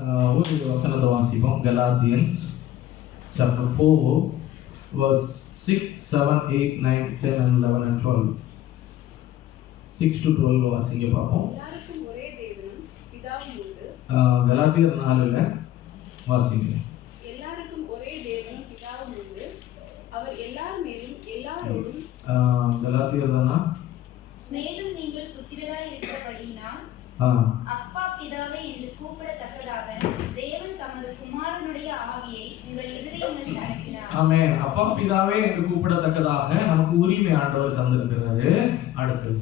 ஒரு வசனத்தை வாசிப்போம். கலாத்தியன்ஸ் chapter 4 verse 6, 7, 8, 9, 10 and 11 and 12. 6 to 12 வாசிங்க பாப்போம். எல்லாருக்கும் ஒரே தேவனும் பிதாவும் உண்டு. கலாத்தியர் 4ல வாசிங்க. எல்லாருக்கும் ஒரே தேவனும் பிதாவும் உண்டு. அவர் எல்லார் மேலும் எல்லாரோடும். கலாத்தியர் தானா? மேலும் நீங்கள் புத்திரராய் இருக்கிறபடியினால் அப்பா பிதாவே என்று கூப்பிடத்தக்கதாக தேவன் தமது குமாரனுடைய ஆவியை உங்கள் இருதயங்களில் அனுப்பினார். ஆமென். அப்பா பிதாவே என்று கூப்பிடத்தக்கதாக நமக்கு உரிமை ஆண்டவர் தந்திருக்கிறாரு. அடுத்து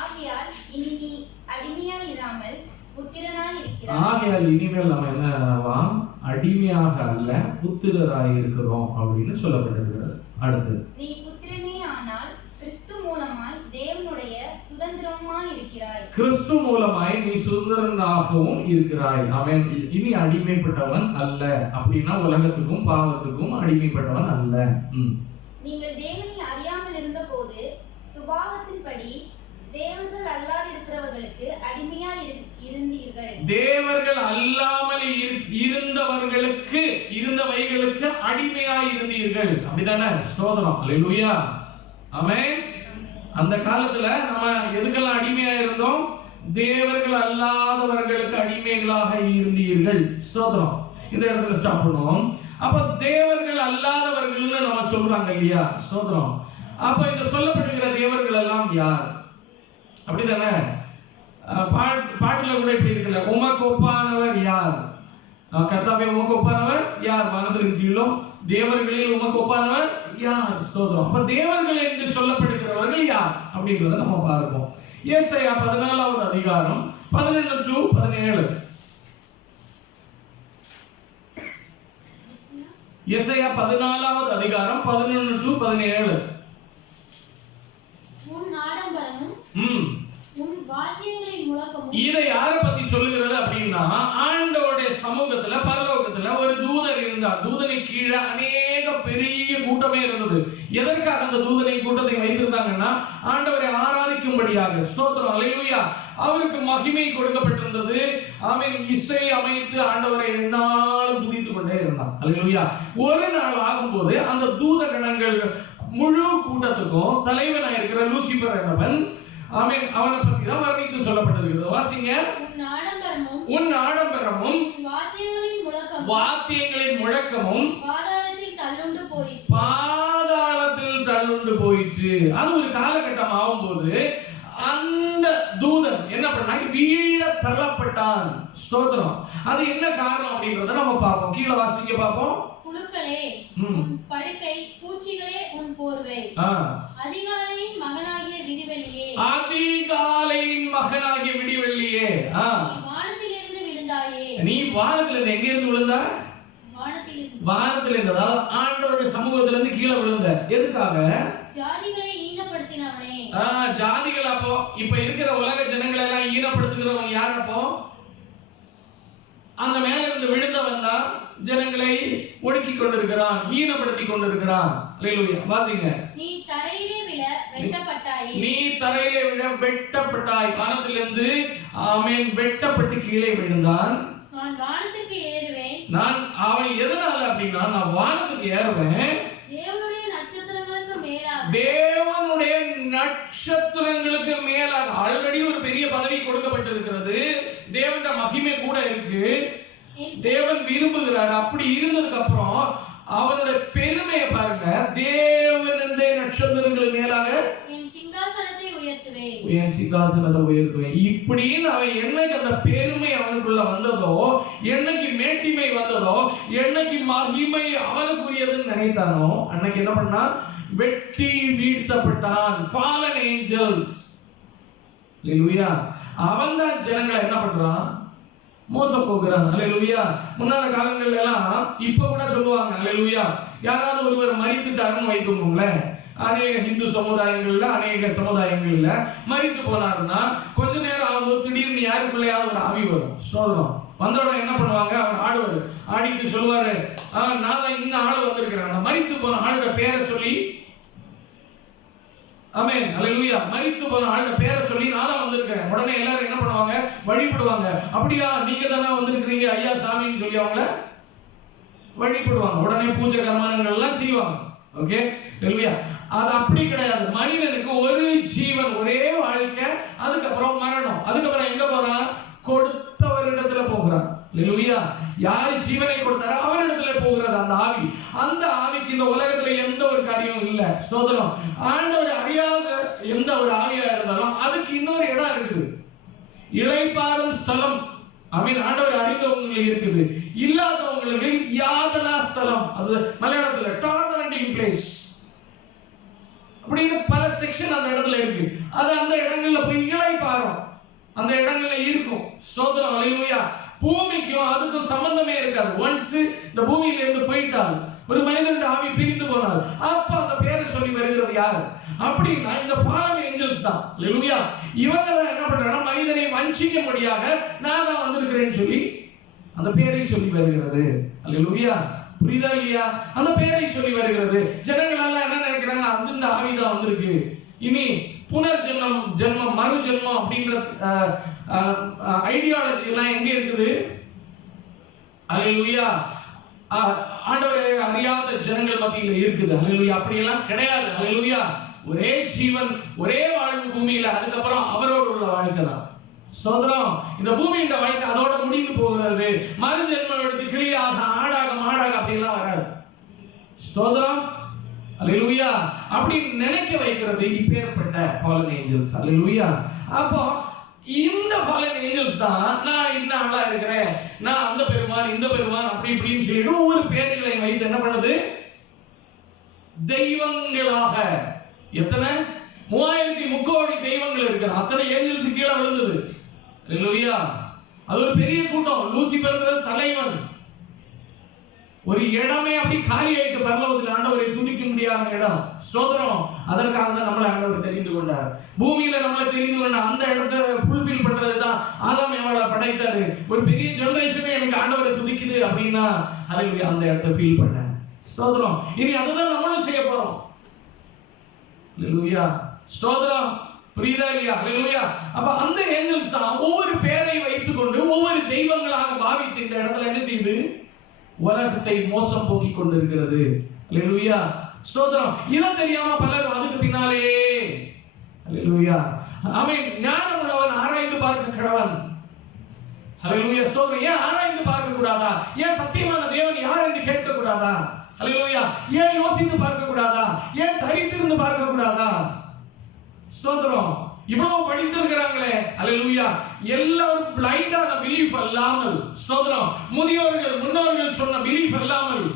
ஆகையால் இனி நீ அடிமையாய் இராமல் புத்திரனாய் இருக்கிறாய். ஆகையால் இனிமேல் நம்ம என்னவாம்? அடிமையாக அல்ல புத்திரராய் இருக்கிறோம் அப்படின்னு சொல்லப்பட்டிருக்கிறது. அடுத்து நீ புத்திரனே ஆனால் கிறிஸ்து மூலமாய் தேவனுடைய சுதந்திரமாய் இருக்கிறாய். கிறிஸ்து மூலமாய் நீ சுதந்திரனாகவும் இருக்கிறாய். அவன் இனி அடிமைப்பட்டவன் அல்ல. அப்படின்னா உலகத்துக்கும் பாவத்துக்கும் அடிமைப்பட்டவன் அல்ல. நீங்கள் தேவனை அறியாமல் இருந்தபோது சுபாவத்தின்படி தேவர்கள் அல்லாது இருக்கிறவர்களுக்கு அடிமையாய் இருந்தீர்கள். தேவர்கள் அல்லாமல் இருந்தவைகளுக்கு அடிமையாய் இருந்தீர்கள். அப்படிதானே? ஸ்தோத்திரம். அல்லேலூயா. ஆமென். அந்த காலத்துல நம்ம எதுக்கெல்லாம் அடிமையா இருந்தோம்? தேவர்கள் அல்லாதவர்களுக்கு அடிமைகளாக இருந்தீர்கள். ஸ்தோத்திரம். இந்த இடத்துல ஸ்டாப் பண்ணுவோம். அப்ப தேவர்கள் அல்லாதவர்கள்னு நம்ம சொல்றாங்க இல்லையா? ஸ்தோத்திரம். அப்ப இந்த சொல்லப்படுகிற தேவர்கள் எல்லாம் யார்? அப்படிதானே? பாட்டுல கூட இப்படி இருக்குல்ல, உமக்கு ஒப்பானவர் யார்? கர்த்தாவே உமக்கு ஒப்பானவர் யார்? வானத்திற்கு கீழும் தேவர்களில் உமக்கு ஒப்பானவர் யார்? ஸ்தோத்திரம். அப்ப தேவர்கள் என்று சொல்லப்படுகிறவர்கள் யார் அப்படின்றத நம்ம பார்ப்போம். ஏசாயா 14வது அதிகாரம் 11 to 17. ஏசாயா 14வது அதிகாரம் 11 to 17. உன் ஆடம்பரமும் உன் வாத்தியங்களின் முழக்கமும். இதை யாரை பத்தி சொல்லுகிறது அப்படின்னா, ஆண்டவருடைய சமூகத்துல பரலோகத்துல ஒரு தூதர் இருந்தார். தூதனை கீழே அநேக பெரிய கூட்டமே இருந்தது. எதற்காக அந்த தூதனை கூட்டத்தை வைத்திருந்தாங்கன்னா, ஆண்டவரை ஆராதிக்கும்படியாக. ஸ்தோத்திரம். அல்லேலூயா. அவருக்கு மகிமை கொடுக்கப்பட்டிருந்தது. அவன் இசை அமைத்து ஆண்டவரை எந்நாளும் துதித்துக் கொண்டே இருந்தான். அல்லேலூயா. ஒரு நாள் ஆகும்போது அந்த தூத கணங்கள் முழு கூட்டத்துக்கும் தலைவனாக இருக்கிற லூசிபர் என்பவன், ஆமென், அவனை பற்றி தான் வர்ணித்து சொல்லப்பட்டிருக்கிறது. வாசிங்க. உன் ஆடம்பரமும் வாத்தியங்களின் முழக்கமும் பாதாளத்தில் தள்ளுண்டு போயிற்று. அது ஒரு காலகட்டம் ஆகும்போது அந்த தூதன் என்ன பண்ணா? வீழ தள்ளப்பட்டான். ஸ்தோத்திரம். அது என்ன காரணம் அப்படின்றத நம்ம பார்ப்போம். கீழே வாசிங்க பார்ப்போம். புழுக்களே உன் படுக்கை, பூச்சிகளே உன் போர்வை. அதிகாலையின் மகனாகிய விடிவெள்ளியே, வானத்திலிருந்து விழுந்தாயே. நீ வானத்திலிருந்து எங்க இருந்து விழுந்தா? வானத்திலிருந்து. அதாவது ஆண்டவருடைய சமூகத்துல இருந்து கீழே விழுந்த. எதுக்காக? ஜாதிகளை ஈனப்படுத்தினவனே. ஜாதிகள். அப்போ இப்ப இருக்கிற உலக ஜனங்களை எல்லாம் ஈனப்படுத்துகிறவன் யார்? அப்போ அந்த மேல இருந்து விழுந்தவன் தான் ஜனங்களை ஒடுக்கி கொண்டிருக்கிறான், ஈனப்படுத்தி கொண்டிருக்கிறான். அல்லேலூயா. வாசிங்க. நீ தரையிலே விழ வெட்டப்பட்டாய். வானத்திலிருந்து ஆமென் வெட்டப்பட்டு கீழே விழுந்தான். நான் வானத்துக்கு ஏறுவேன். அவன் எதனால அப்படின்னா, நான் வானத்துக்கு ஏறுவேன் தேவனுடைய நட்சத்திரங்களுக்கு மேலாக. ஆல்ரெடி ஒரு பெரிய பதவி கொடுக்கப்பட்டிருக்கிறது. தேவனுடைய மகிமை கூட இருக்கு. தேவன் விரும்புகிறார். அப்படி இருந்ததுக்கு அப்புறம் அவனுடைய பெருமையை பாருங்க. தேவனுடைய நட்சத்திரங்களுக்கு மேலாக என் சிங்காசனத்தை உயர்த்துவேன். இப்படின்னு அவன் என்னைக்கு அந்த பெருமை அவனுக்குள்ள வந்ததோ, என்னைக்கு மேட்டிமை வந்ததோ, என்னைக்கு மகிமை அவனுக்குரியதுன்னு நினைத்தானோ, அன்னைக்கு என்ன பண்ணா? வெட்டி வீழ்த்தப்பட்டான். fallen angels. அல்லேலூயா. அவன் தான் ஜனங்களை என்ன பண்றான்? மோசம் போகிறான். அல்லேலூயா. முன்னால காலங்கள்ல எல்லாம் இப்ப கூட சொல்லுவாங்க. அல்லேலூயா. யாராவது ஒருவர் மரித்துட்டாருன்னு வைத்துக்கோங்களேன். அநேக இந்து சமுதாயங்கள்ல, அநேக சமுதாயங்கள்ல மரித்து போனாருன்னா கொஞ்ச நேரம் ஆகும்போது திடீர்னு யாருக்குள்ளேயாவது ஒரு ஆவி வரும். சோதனம் வந்தோட என்ன பண்ணுவாங்க? அவர் ஆடுவார். ஆடிட்டு சொல்லுவாரு, நான் தான் இந்த ஆள் வந்திருக்கிறேன். மரித்து போன ஆளோட பேரை சொல்லி ஆமென், ஹalleluya. மரித்து போன ஆளுடைய பேரை சொல்லி நான் தான் வந்திருக்கேன். உடனே எல்லாரும் என்ன பண்ணுவாங்க? வழிபடுவாங்க. அப்படியா, நீங்க தானே வந்திருக்கீங்க ஐயா சாமின்னு சொல்லி அவங்கள வழிபடுவாங்க. உடனே பூஜை கர்மங்கள் எல்லாம் செய்வாங்க. ஓகே, ஹalleluya. அது அப்படி கிடையாது. மனிதனுக்கு ஒரு ஜீவன், ஒரே வாழ்க்கை, அதுக்கப்புறம் மரணம். அதுக்கப்புறம் எங்க போறான்? கொடுத்தவரிடத்துல போகிறான். ஹalleluya. யார் ஜீவனை கொடுத்தாரோ அவரிடத்துல போகிறது அந்த ஆவி. அந்த ஆவிக்கு இந்த உலகத்துல எந்த ஒரு காரியமும் இல்ல. ஸ்தோத்திரம். ஆண்டவர் அறியாத எந்த ஒரு ஆவியா இருந்தாலும் அதுக்கு இன்னொரு இடம் இருக்குது, இளைப்பாறும் ஸ்தலம். ஆமென். ஆண்டவர் அறிந்தவங்களுக்கு இருக்குது, இல்லாதவங்களுக்கு யாதனா ஸ்தலம். அது மலையாளத்துல டார்மெண்டிங் பிளேஸ் அப்படின்னு பல செக்ஷன் அந்த இடத்துல இருக்கு. அது அந்த இடங்கள்ல போய் இளைப்பாறும், அந்த இடங்கள்ல இருக்கும். ஸ்தோத்திரம், ஹalleluya. பூமிக்கும் அதுக்கும் சம்பந்தமே இருக்காது. ஒன்ஸ் இந்த பூமியில இருந்து போயிட்டால், ஒரு மனிதனுடைய ஆவி பிரிந்து போனால், அப்ப அந்த பேரை சொல்லி வருகிறது யாரு அப்படின்னா இந்த ஃபாலன் ஏஞ்சல்ஸ் தான். ஹalleluya. இவங்க தான் என்ன பண்றாங்க? மனிதனை வஞ்சிக்கும்படியாக நான் தான் வந்திருக்கிறேன்னு சொல்லி அந்த பேரை சொல்லி வருகிறது. ஹalleluya. புரியுதா இல்லையா? அந்த பேரை சொல்லி வருகிறது. ஜனங்கள் எல்லாம் என்ன நினைக்கிறாங்க? அந்த ஆவி தான் வந்திருக்கு. இனி புனர்ஜென்மம், ஜென்மம், மறு ஜென்மம் அப்படின்ற ஐடியாலஜி எல்லாம் எங்க இருக்குது? ஹalleluya. ஆண்டவரை அறியாத ஜனங்கள் மத்தியில இருக்குது. ஹalleluya. அப்படி எல்லாம் கிடையாது. ஹalleluya. ஒரே ஜீவன், ஒரே வாழ்வு பூமியில, அதுக்கப்புறம் அவரோடு உள்ள வாழ்க்கை தான். ஸ்தோத்திரம். இந்த பூமியோட வாழ்க்கை அதோட முடிந்து போகிறது. மறு ஜென்மம் எடுத்து கிளியாக, ஆடாக, மாடாக அப்படிலாம் வராது. ஸ்தோத்திரம், ஹalleluya. அப்படி நினைக்க வைக்கிறது இப்பேற்பட்ட fallen angels. ஹalleluya. அப்போ இந்த fallen angels தான் நான் இந்த ஆளா இருக்கிறேன், நான் அந்த பெருமான், இந்த பெருமான், அப்படி இப்படின்னு சொல்லிட்டு ஒவ்வொரு பேர்களை வைத்து என்ன பண்ணுது? தெய்வங்களாக. எத்தனை? 3030 தெய்வங்கள் இருக்கிறது. அத்தனை ஏஞ்சல்ஸ் கீழே விழுந்தது. ஹalleluya. அது ஒரு பெரிய கூட்டம். லூசிபர்ங்கிறது தலைவன். ஒரு இடமே அப்படி காலி ஆயிட்டு பரலோகத்தில் ஆண்டவரை துதிக்க முடியாத இடம். ஸ்தோத்திரம். அதற்காக தான் நம்மளை ஆண்டவர் தெரிந்து கொண்டார். பூமியில நம்மளை தெரிந்து கொண்ட அந்த இடத்தை ஃபுல்ஃபில் பண்றதுதான் ஆதாம் ஏவாளை படைத்தாரு. ஒரு பெரிய ஜெனரேஷனே எனக்கு ஆண்டவரை துதிக்குது அப்படின்னா ஹalleluya, அந்த இடத்தை ஃபீல் பண்ண. ஸ்தோத்திரம். இனி அதுதான் நம்மளும் செய்ய போறோம். ஹalleluya. ஸ்தோத்திரம். புரியுதா இல்லையா? ஹalleluya. அப்ப அந்த ஏஞ்சல்ஸ் தான் ஒவ்வொரு பேரை வைத்துக்கொண்டு ஒவ்வொரு தெய்வங்களாக பாவித்து இந்த இடத்துல என்ன செய்யுது? உலகத்தை மோசம் போக்கி கொண்டிருக்கிறது. ஹalleluya. ஸ்தோத்திரம். இத தெரியாம பலர் அதுக்கு பின்னாலே ஹalleluya. ஆமென். ஞானம் உள்ளவன் ஆராய்ந்து பார்க்க கடவன். ஹalleluya. ஸ்தோத்திரம். ஏன் ஆராய்ந்து பார்க்க கூடாதா? ஏன் சத்தியமான தேவன் யார் என்று கேட்க கூடாதா? ஹalleluya. ஏன் யோசித்து பார்க்க கூடாதா? ஏன் தரித்திருந்து பார்க்க கூடாதா? ஸ்தோத்திரம். இவ்வளவு படித்திருக்கிறாங்களே, ஹalleluya. எல்லாரும் பிளைண்டான பிலீஃப் அல்லாமல், ஸ்தோத்திரம், முதியோர்கள் முன்னோர்கள் சொன்ன பிலீஃப் அல்லாமல்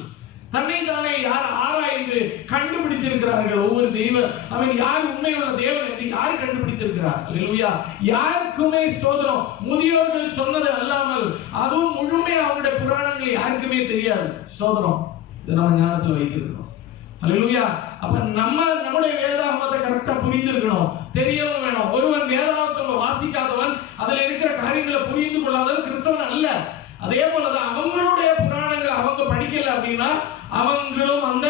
தன்னை தானே யார் ஆராய்ந்து கண்டுபிடித்திருக்கிறார்கள். ஒவ்வொரு தெய்வ அவன் யார் உண்மையுள்ள தேவன் என்று யார் கண்டுபிடித்திருக்கிறார்? ஹalleluya. யாருக்குமே ஸ்தோத்திரம் முதியோர்கள் சொன்னது அல்லாமல், அதுவும் முழுமையா அவருடைய புராணங்கள் யாருக்குமே தெரியாது. ஸ்தோத்திரம். இதை நம்ம ஞானத்தில் வைத்திருக்கிறோம். ஹalleluya. அப்ப நம்முடைய வேதாகமத்தை கரெக்டா புரிந்திருக்கணும், தெரியவும் வேணும். ஒருவன் வேதாகமத்தை வாசிக்காதவன், அதுல இருக்கிற காரியங்களை புரிந்து கொள்ளாதவன் கிறிஸ்தவன் அல்ல. அதே போலதான் அவங்களுடைய புராணங்களை அவங்க படிக்கல அப்படின்னா அவங்களும் அந்த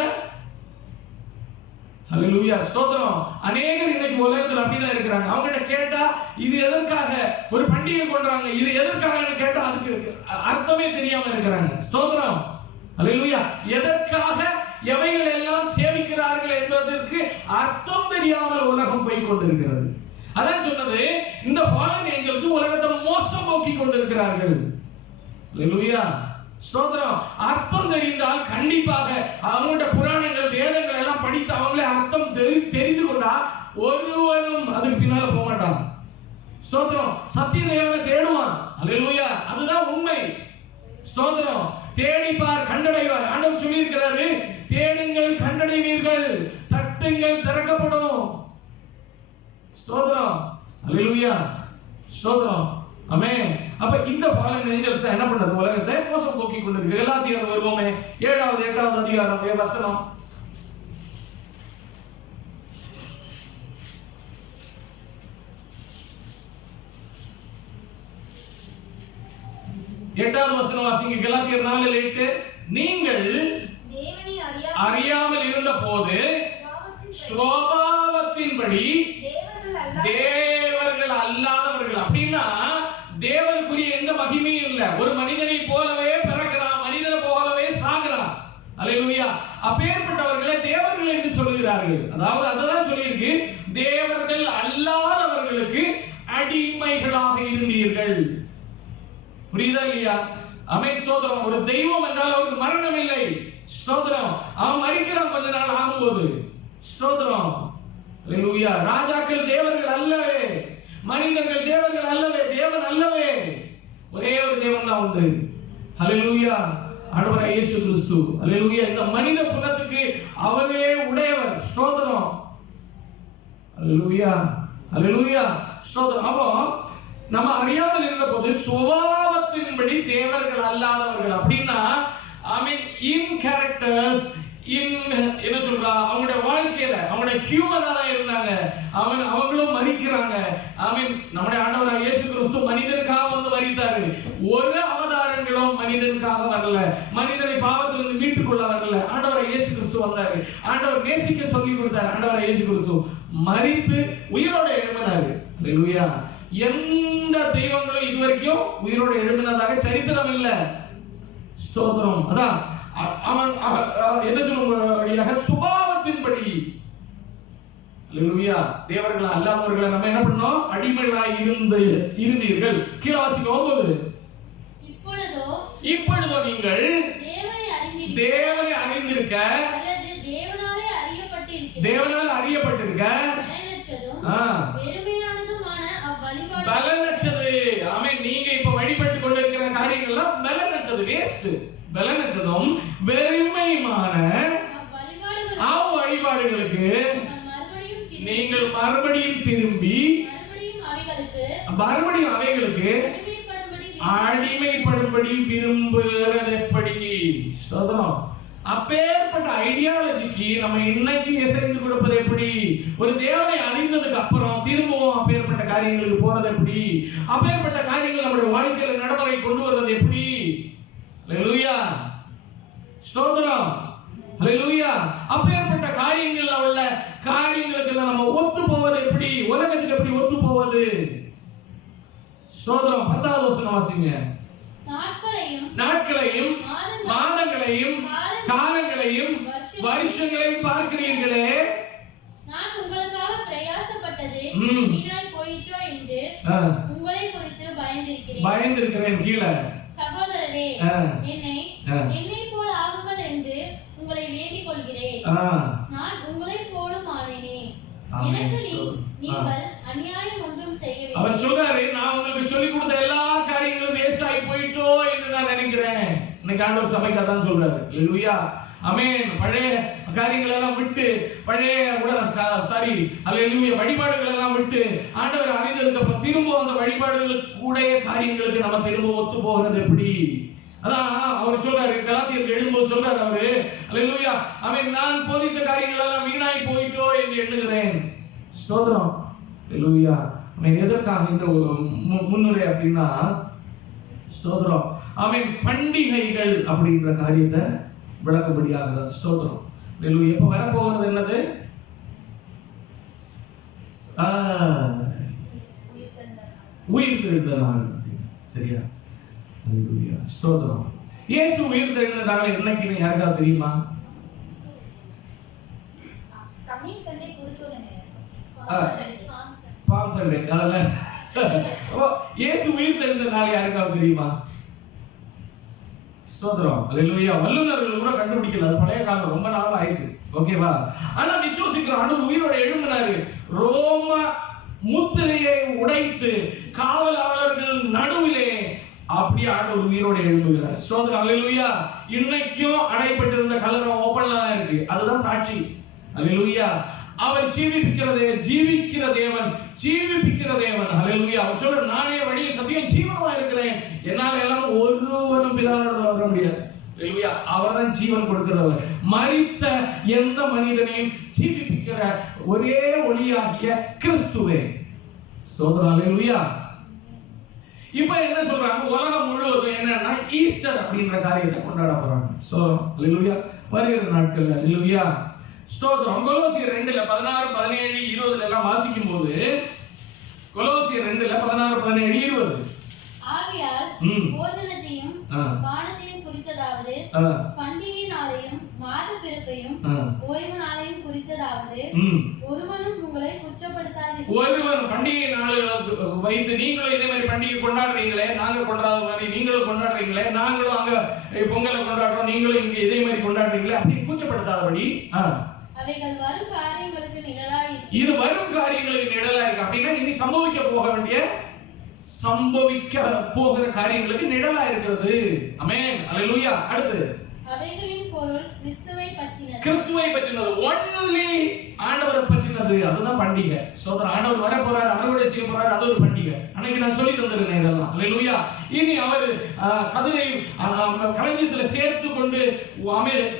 ஹalleluya. ஸ்தோத்திரம். அநேகர் இன்னைக்கு உலகத்துல அப்படிதான் இருக்கிறாங்க. அவங்ககிட்ட கேட்டா இது எதற்காக ஒரு பண்டிகை கொண்டாங்க, இது எதற்காக கேட்டா அதுக்கு அர்த்தமே தெரியாம இருக்கிறாங்க. ஸ்தோத்திரம். ஹalleluya. எதற்காக எவைகள் எல்லாம் சேவிக்கிறார்கள் என்பதற்கு அர்த்தம் தெரியாமல் உலகம் போய் கொண்டிருக்கிறது. அதான் சொன்னது, இந்த fallen angels உலகத்தை மோசம் போக்கி கொண்டிருக்கிறார்கள். ஹalleluya. ஸ்தோத்திரம். அர்த்தம் தெரிந்தால் கண்டிப்பாக அவங்களுடைய புராணங்கள் வேதங்கள் எல்லாம் படித்து அவங்களே அர்த்தம் தெரிந்து கொண்டா ஒருவரும் அதுக்கு பின்னால போக மாட்டான். ஸ்தோத்திரம். சத்திய தேவனை தேடுவான். ஹalleluya. அதுதான் உண்மை. ஸ்தோத்திரம். தேடிப்பார் கண்டடைவார். ஆண்டவர் சொல்லி இருக்கிறாரு, தேடுங்கள் கண்டடைவீர்கள், தட்டுங்கள் திறக்கப்படும். ஸ்தோத்திரம். ஹalleluya. ஸ்தோத்திரம். ஆமென். அப்ப இந்த fallen angels என்ன பண்றது? உலகத்தை மோசம் போக்கி கொண்டிருக்கு. கலாத்தியர் வருவோமே, 8வது அதிகாரம் வசனம். எட்டாவது வசனம் வாசிங்க. கலாத்தியர் 4:8. நீங்கள் தேவனை அறியாமல் இருந்த போது சுபாவத்தின்படி சுபாவத்தின்படி தேவர்கள் அல்லாதவர்கள். அப்படின்னா தேவனுக்குரிய எந்த மகிமையும் இல்ல. ஒரு மனிதனை போலவே பிறக்கிறான், மனிதனை போலவே சாகிறான். அல்லேலூயா. அப்பேற்பட்டவர்களை தேவர்கள் என்று சொல்லுகிறார்கள். அதாவது அதுதான் சொல்லியிருக்கு, தேவர்கள் அல்லாதவர்களுக்கு அடிமைகளாக இருந்தீர்கள். புரியுதா இல்லையா? ஆமென், ஸ்தோத்திரம். ஒரு தெய்வம் என்றால் அவருக்கு மரணம் இல்லை. ஸ்தோத்திரம். அவன் மரிக்கிறான் கொஞ்ச நாள் ஆகும்போது. ஸ்தோத்திரம். அல்லேலூயா. ராஜாக்கள் தேவர்கள் அல்லவே, மனிதர்கள் தேவர்கள் அல்லவே, தேவன் அல்லவே. ஒரே ஒரு தேவன் தான் உண்டு. அல்லேலூயா. ஆண்டவராகிய இயேசு கிறிஸ்து. அல்லேலூயா. இந்த மனித குலத்துக்கு அவரே உடையவர். ஸ்தோத்திரம். அல்லேலூயா. அல்லேலூயா. ஸ்தோத்திரம். அப்போ நம்ம அறியாமல் இருந்த போது சுபாவத்தின்படி தேவர்கள் அல்லாதவர்கள். அப்படின்னா I mean in characters, in என்ன சொல்றா, அவங்களுடைய வாழ்க்கையில அவங்களுடைய ஹியூமனா தான் இருந்தாங்க. அவங்களும் மரிக்கிறாங்க. நம்முடைய ஆண்டவராகிய இயேசு கிறிஸ்து மனிதனுக்காக வந்து மரித்தாரு. ஒரு அவதாரங்களும் மனிதனுக்காக வரல, மனிதனை பாவத்திலிருந்து மீட்டுக் கொள்ள வரல. ஆண்டவராகிய இயேசு கிறிஸ்து வந்தாரு. ஆண்டவர் நேசிக்க சொல்லி கொடுத்தாரு. ஆண்டவராகிய இயேசு கிறிஸ்து மரித்து உயிரோட எழும்பினாரு. அல்லேலூயா. எந்த தெய்வங்களும் இதுவரைக்கும் உயிரோட எழும்பினதாக சரித்திரம் இல்ல. ஸ்தோத்திரம். அதான் அவன் என்ன சொல்லும்படியாக சுபாவத்தின்படி. அல்லேலூயா. தேவர்கள் அல்லாதவர்களை நம்ம என்ன பண்ணோம்? அடிமைகளாய் இருந்தீர்கள். கீழே வாசிங்க 9. இப்பொழுதோ நீங்கள் தேவனை அறிந்திருக்க, தேவனால் அறியப்பட்டிருக்க, பலனற்றது. ஆமென். நீங்க இப்ப வழிபட்டு கொண்டிருக்கிற காரியங்கள்லாம் பலனற்றது, வேஸ்ட். பலனற்றதும் வெறுமையுமான வழிபாடுகளுக்கு நீங்கள் மறுபடியும் திரும்பி மறுபடியும் அவைகளுக்கு அடிமைப்படும்படி விரும்புகிறது எப்படி? சோதனம். அப்பேற்பட்ட ஐடியாலஜிக்கு நம்ம இன்னைக்கு இசைந்து கொடுப்பது எப்படி? ஒரு தேவனை அறிந்ததுக்கு அப்புறம் திரும்பவும் அப்பேற்பட்ட காரியங்களுக்கு போறது எப்படி? அப்பேற்பட்ட காரியங்கள் நம்முடைய வாழ்க்கையில நடைமுறை கொண்டு வருவது எப்படி? அல்லேலூயா. ஸ்தோத்திரம். அல்லேலூயா. அப்பேற்பட்ட காரியங்கள்ல உள்ள காரியங்களுக்கு நம்ம ஒத்து போவது எப்படி? உலகத்துக்கு எப்படி ஒத்து போவது? ஸ்தோத்திரம். 10வது வசனம் வாசிங்க. நாட்களையும் மாதங்களையும் காலங்களையும் வருஷங்களையும் பார்க்கிறீர்களே, நான் உங்களுக்காக பிரயாசப்பட்டது வீணாய் போயிற்றோ என்று உங்களை குறித்து பயந்திருக்கிறேன். கீழே சகோதரரே, என்னை போல ஆகுங்கள் என்று உங்களை வேண்டிக் கொள்கிறேன். நான் உங்களை போலும் ஆனேனே. எனக்கு நீங்கள் அநியாயம் ஒன்றும் செய்யவில்லை. அவர் சொல்றாரு, நான் உங்களுக்கு சொல்லி கொடுத்த எல்லா காரியங்களும் வேஸ்ட் ஆகி போயிட்டோ என்று நான் நினைக்கிறேன். இன்னைக்கு ஆண்டவர் சபைக்கு அதான் சொல்றாரு. அல்லேலூயா. ஆமென். பழைய காரியங்கள் எல்லாம் விட்டு, பழைய அல்லேலூயா வழிபாடுகள் எல்லாம் விட்டு ஆண்டவர் அறிந்ததுக்கு அப்புறம் திரும்ப அந்த வழிபாடுகளுக்கு கூட காரியங்களுக்கு நம்ம திரும்ப ஒத்து போகிறது எப்படி? அதான் அவர் சொல்றாரு, கலாத்தியருக்கு எழுதும்போது சொல்றாரு அவரு. அல்லேலூயா. நான் போதித்த காரியங்கள் எல்லாம் வீணாய் போயிட்டோ என்று எண்ணுகிறேன். ஸ்தோத்திரம். அல்லேலூயா. எதற்காக இந்த முன்னுரை அப்படின்னா, ஸ்தோத்திரம், பண்டிகைகள் அப்படின்ற காரியத்தை விளக்கும்படியாக. ஸ்தோத்திரம். அல்லேலூயா. எப்ப வரப்போகிறது என்னது? உயிர்த்தெழுந்த நாள். சரியா? அல்லேலூயா. ஸ்தோத்திரம். இயேசு உயிர்த்தெழுந்த நாள் என்னைக்குன்னு யாருக்காவது தெரியுமா? Palm Sunday. அதெல்லாம் இயேசு உயிர்த்தெழுந்த நாள் யாருக்காவது தெரியுமா? ஸ்தோத்திரம். அல்லேலூயா. வல்லுநர்கள் கூட கண்டுபிடிக்கல, அது பழைய காலம், ரொம்ப நாள் ஆயிடுச்சு. ஓகேவா? ஆனா விசுவாசிக்கிற ஆண்டவர் உயிரோட எழும்பினாரு. ரோம முத்திரையை உடைத்து காவலாளர்கள் நடுவிலே அப்படியே ஆண்டவர் உயிரோட எழும்புகிறார். ஸ்தோத்திரம். அல்லேலூயா. இன்னைக்கும் அடைப்பட்டிருந்த கல்லறை ஓபன்ல தான் இருக்கு. அதுதான் சாட்சி. அல்லேலூயா. அவர் ஜீவிக்கிற தேவன், ஜீவிப்பிக்கிற தேவன். அல்லேலூயா. அவர் சொல்ற, நானே வழி சத்தியம் ஜீவனமா இருக்கிறேன், என்னால எல்லாம் ஒருவனும் பிதாவினிடத்தில் வர முடியாது. அல்லேலூயா. அவர் தான் ஜீவன் கொடுக்கிறவர். மரித்த எந்த மனிதனையும் ஜீவிப்பிக்கிற ஒரே ஒளியாகிய கிறிஸ்துவே. ஸ்தோத்திரம். அல்லேலூயா. இப்ப என்ன சொல்றாங்க? உலகம் முழுவதும் என்னன்னா ஈஸ்டர் அப்படின்ற காரியத்தை கொண்டாட போறாங்க. ஸ்தோத்திரம். அல்லேலூயா. வருகிற நாட்கள்ல அல்லேலூயா ஸ்தோத்திரம். கொலோசியர் 2:16-17-20 எல்லாம் வாசிக்கும் போது, கொலோசியர் 2:16-17-20 ஆகையால் போஜனத்தையும் பானத்தையும் குறித்ததாவது, பண்டிகை நாளையும் மாத பிறப்பையும் ஓய்வு நாளையும் குறித்ததாவது ஒருவனும் உங்களை குற்றப்படுத்தாதீர்கள். ஒருவன் பண்டிகை நாளுக்கு வைத்து நீங்களும் இதே மாதிரி பண்டிகை கொண்டாடுறீங்களே, நாங்க கொண்டாடுற மாதிரி நீங்களும் கொண்டாடுறீங்களே, நாங்களும் அங்க பொங்கலை கொண்டாடுறோம், நீங்களும் இங்க இதே மாதிரி கொண்டாடுறீங்களே அப்படின்னு கூச்சப்படுத்தாதபடி அவைகள் வரும் காரியங்களுக்கு நிழலா இருக்கு. இது வரும் காரியங்களுக்கு நிழலா இருக்கு. அப்படின்னா இனி சம்பவிக்க போகிற காரியங்களுக்கு நிழலா இருக்கிறது. ஆமென், அல்லேலூயா. அடுத்து அவைகளின் பொருள் கிறிஸ்துவை பற்றினது, ஒன்லி ஆண்டவரை பற்றினது. அதுதான் பண்டிகை. ஸ்தோத்திரம். ஆண்டவர் வர போறாரு, அறுவடை செய்ய போறாரு, அது ஒரு பண்டிகை. அன்னைக்கு நான் சொல்லி தந்திருக்கேன் இதெல்லாம். அல்லேலூயா. இனி அவர் கதிரை களஞ்சியத்துல சேர்த்து கொண்டு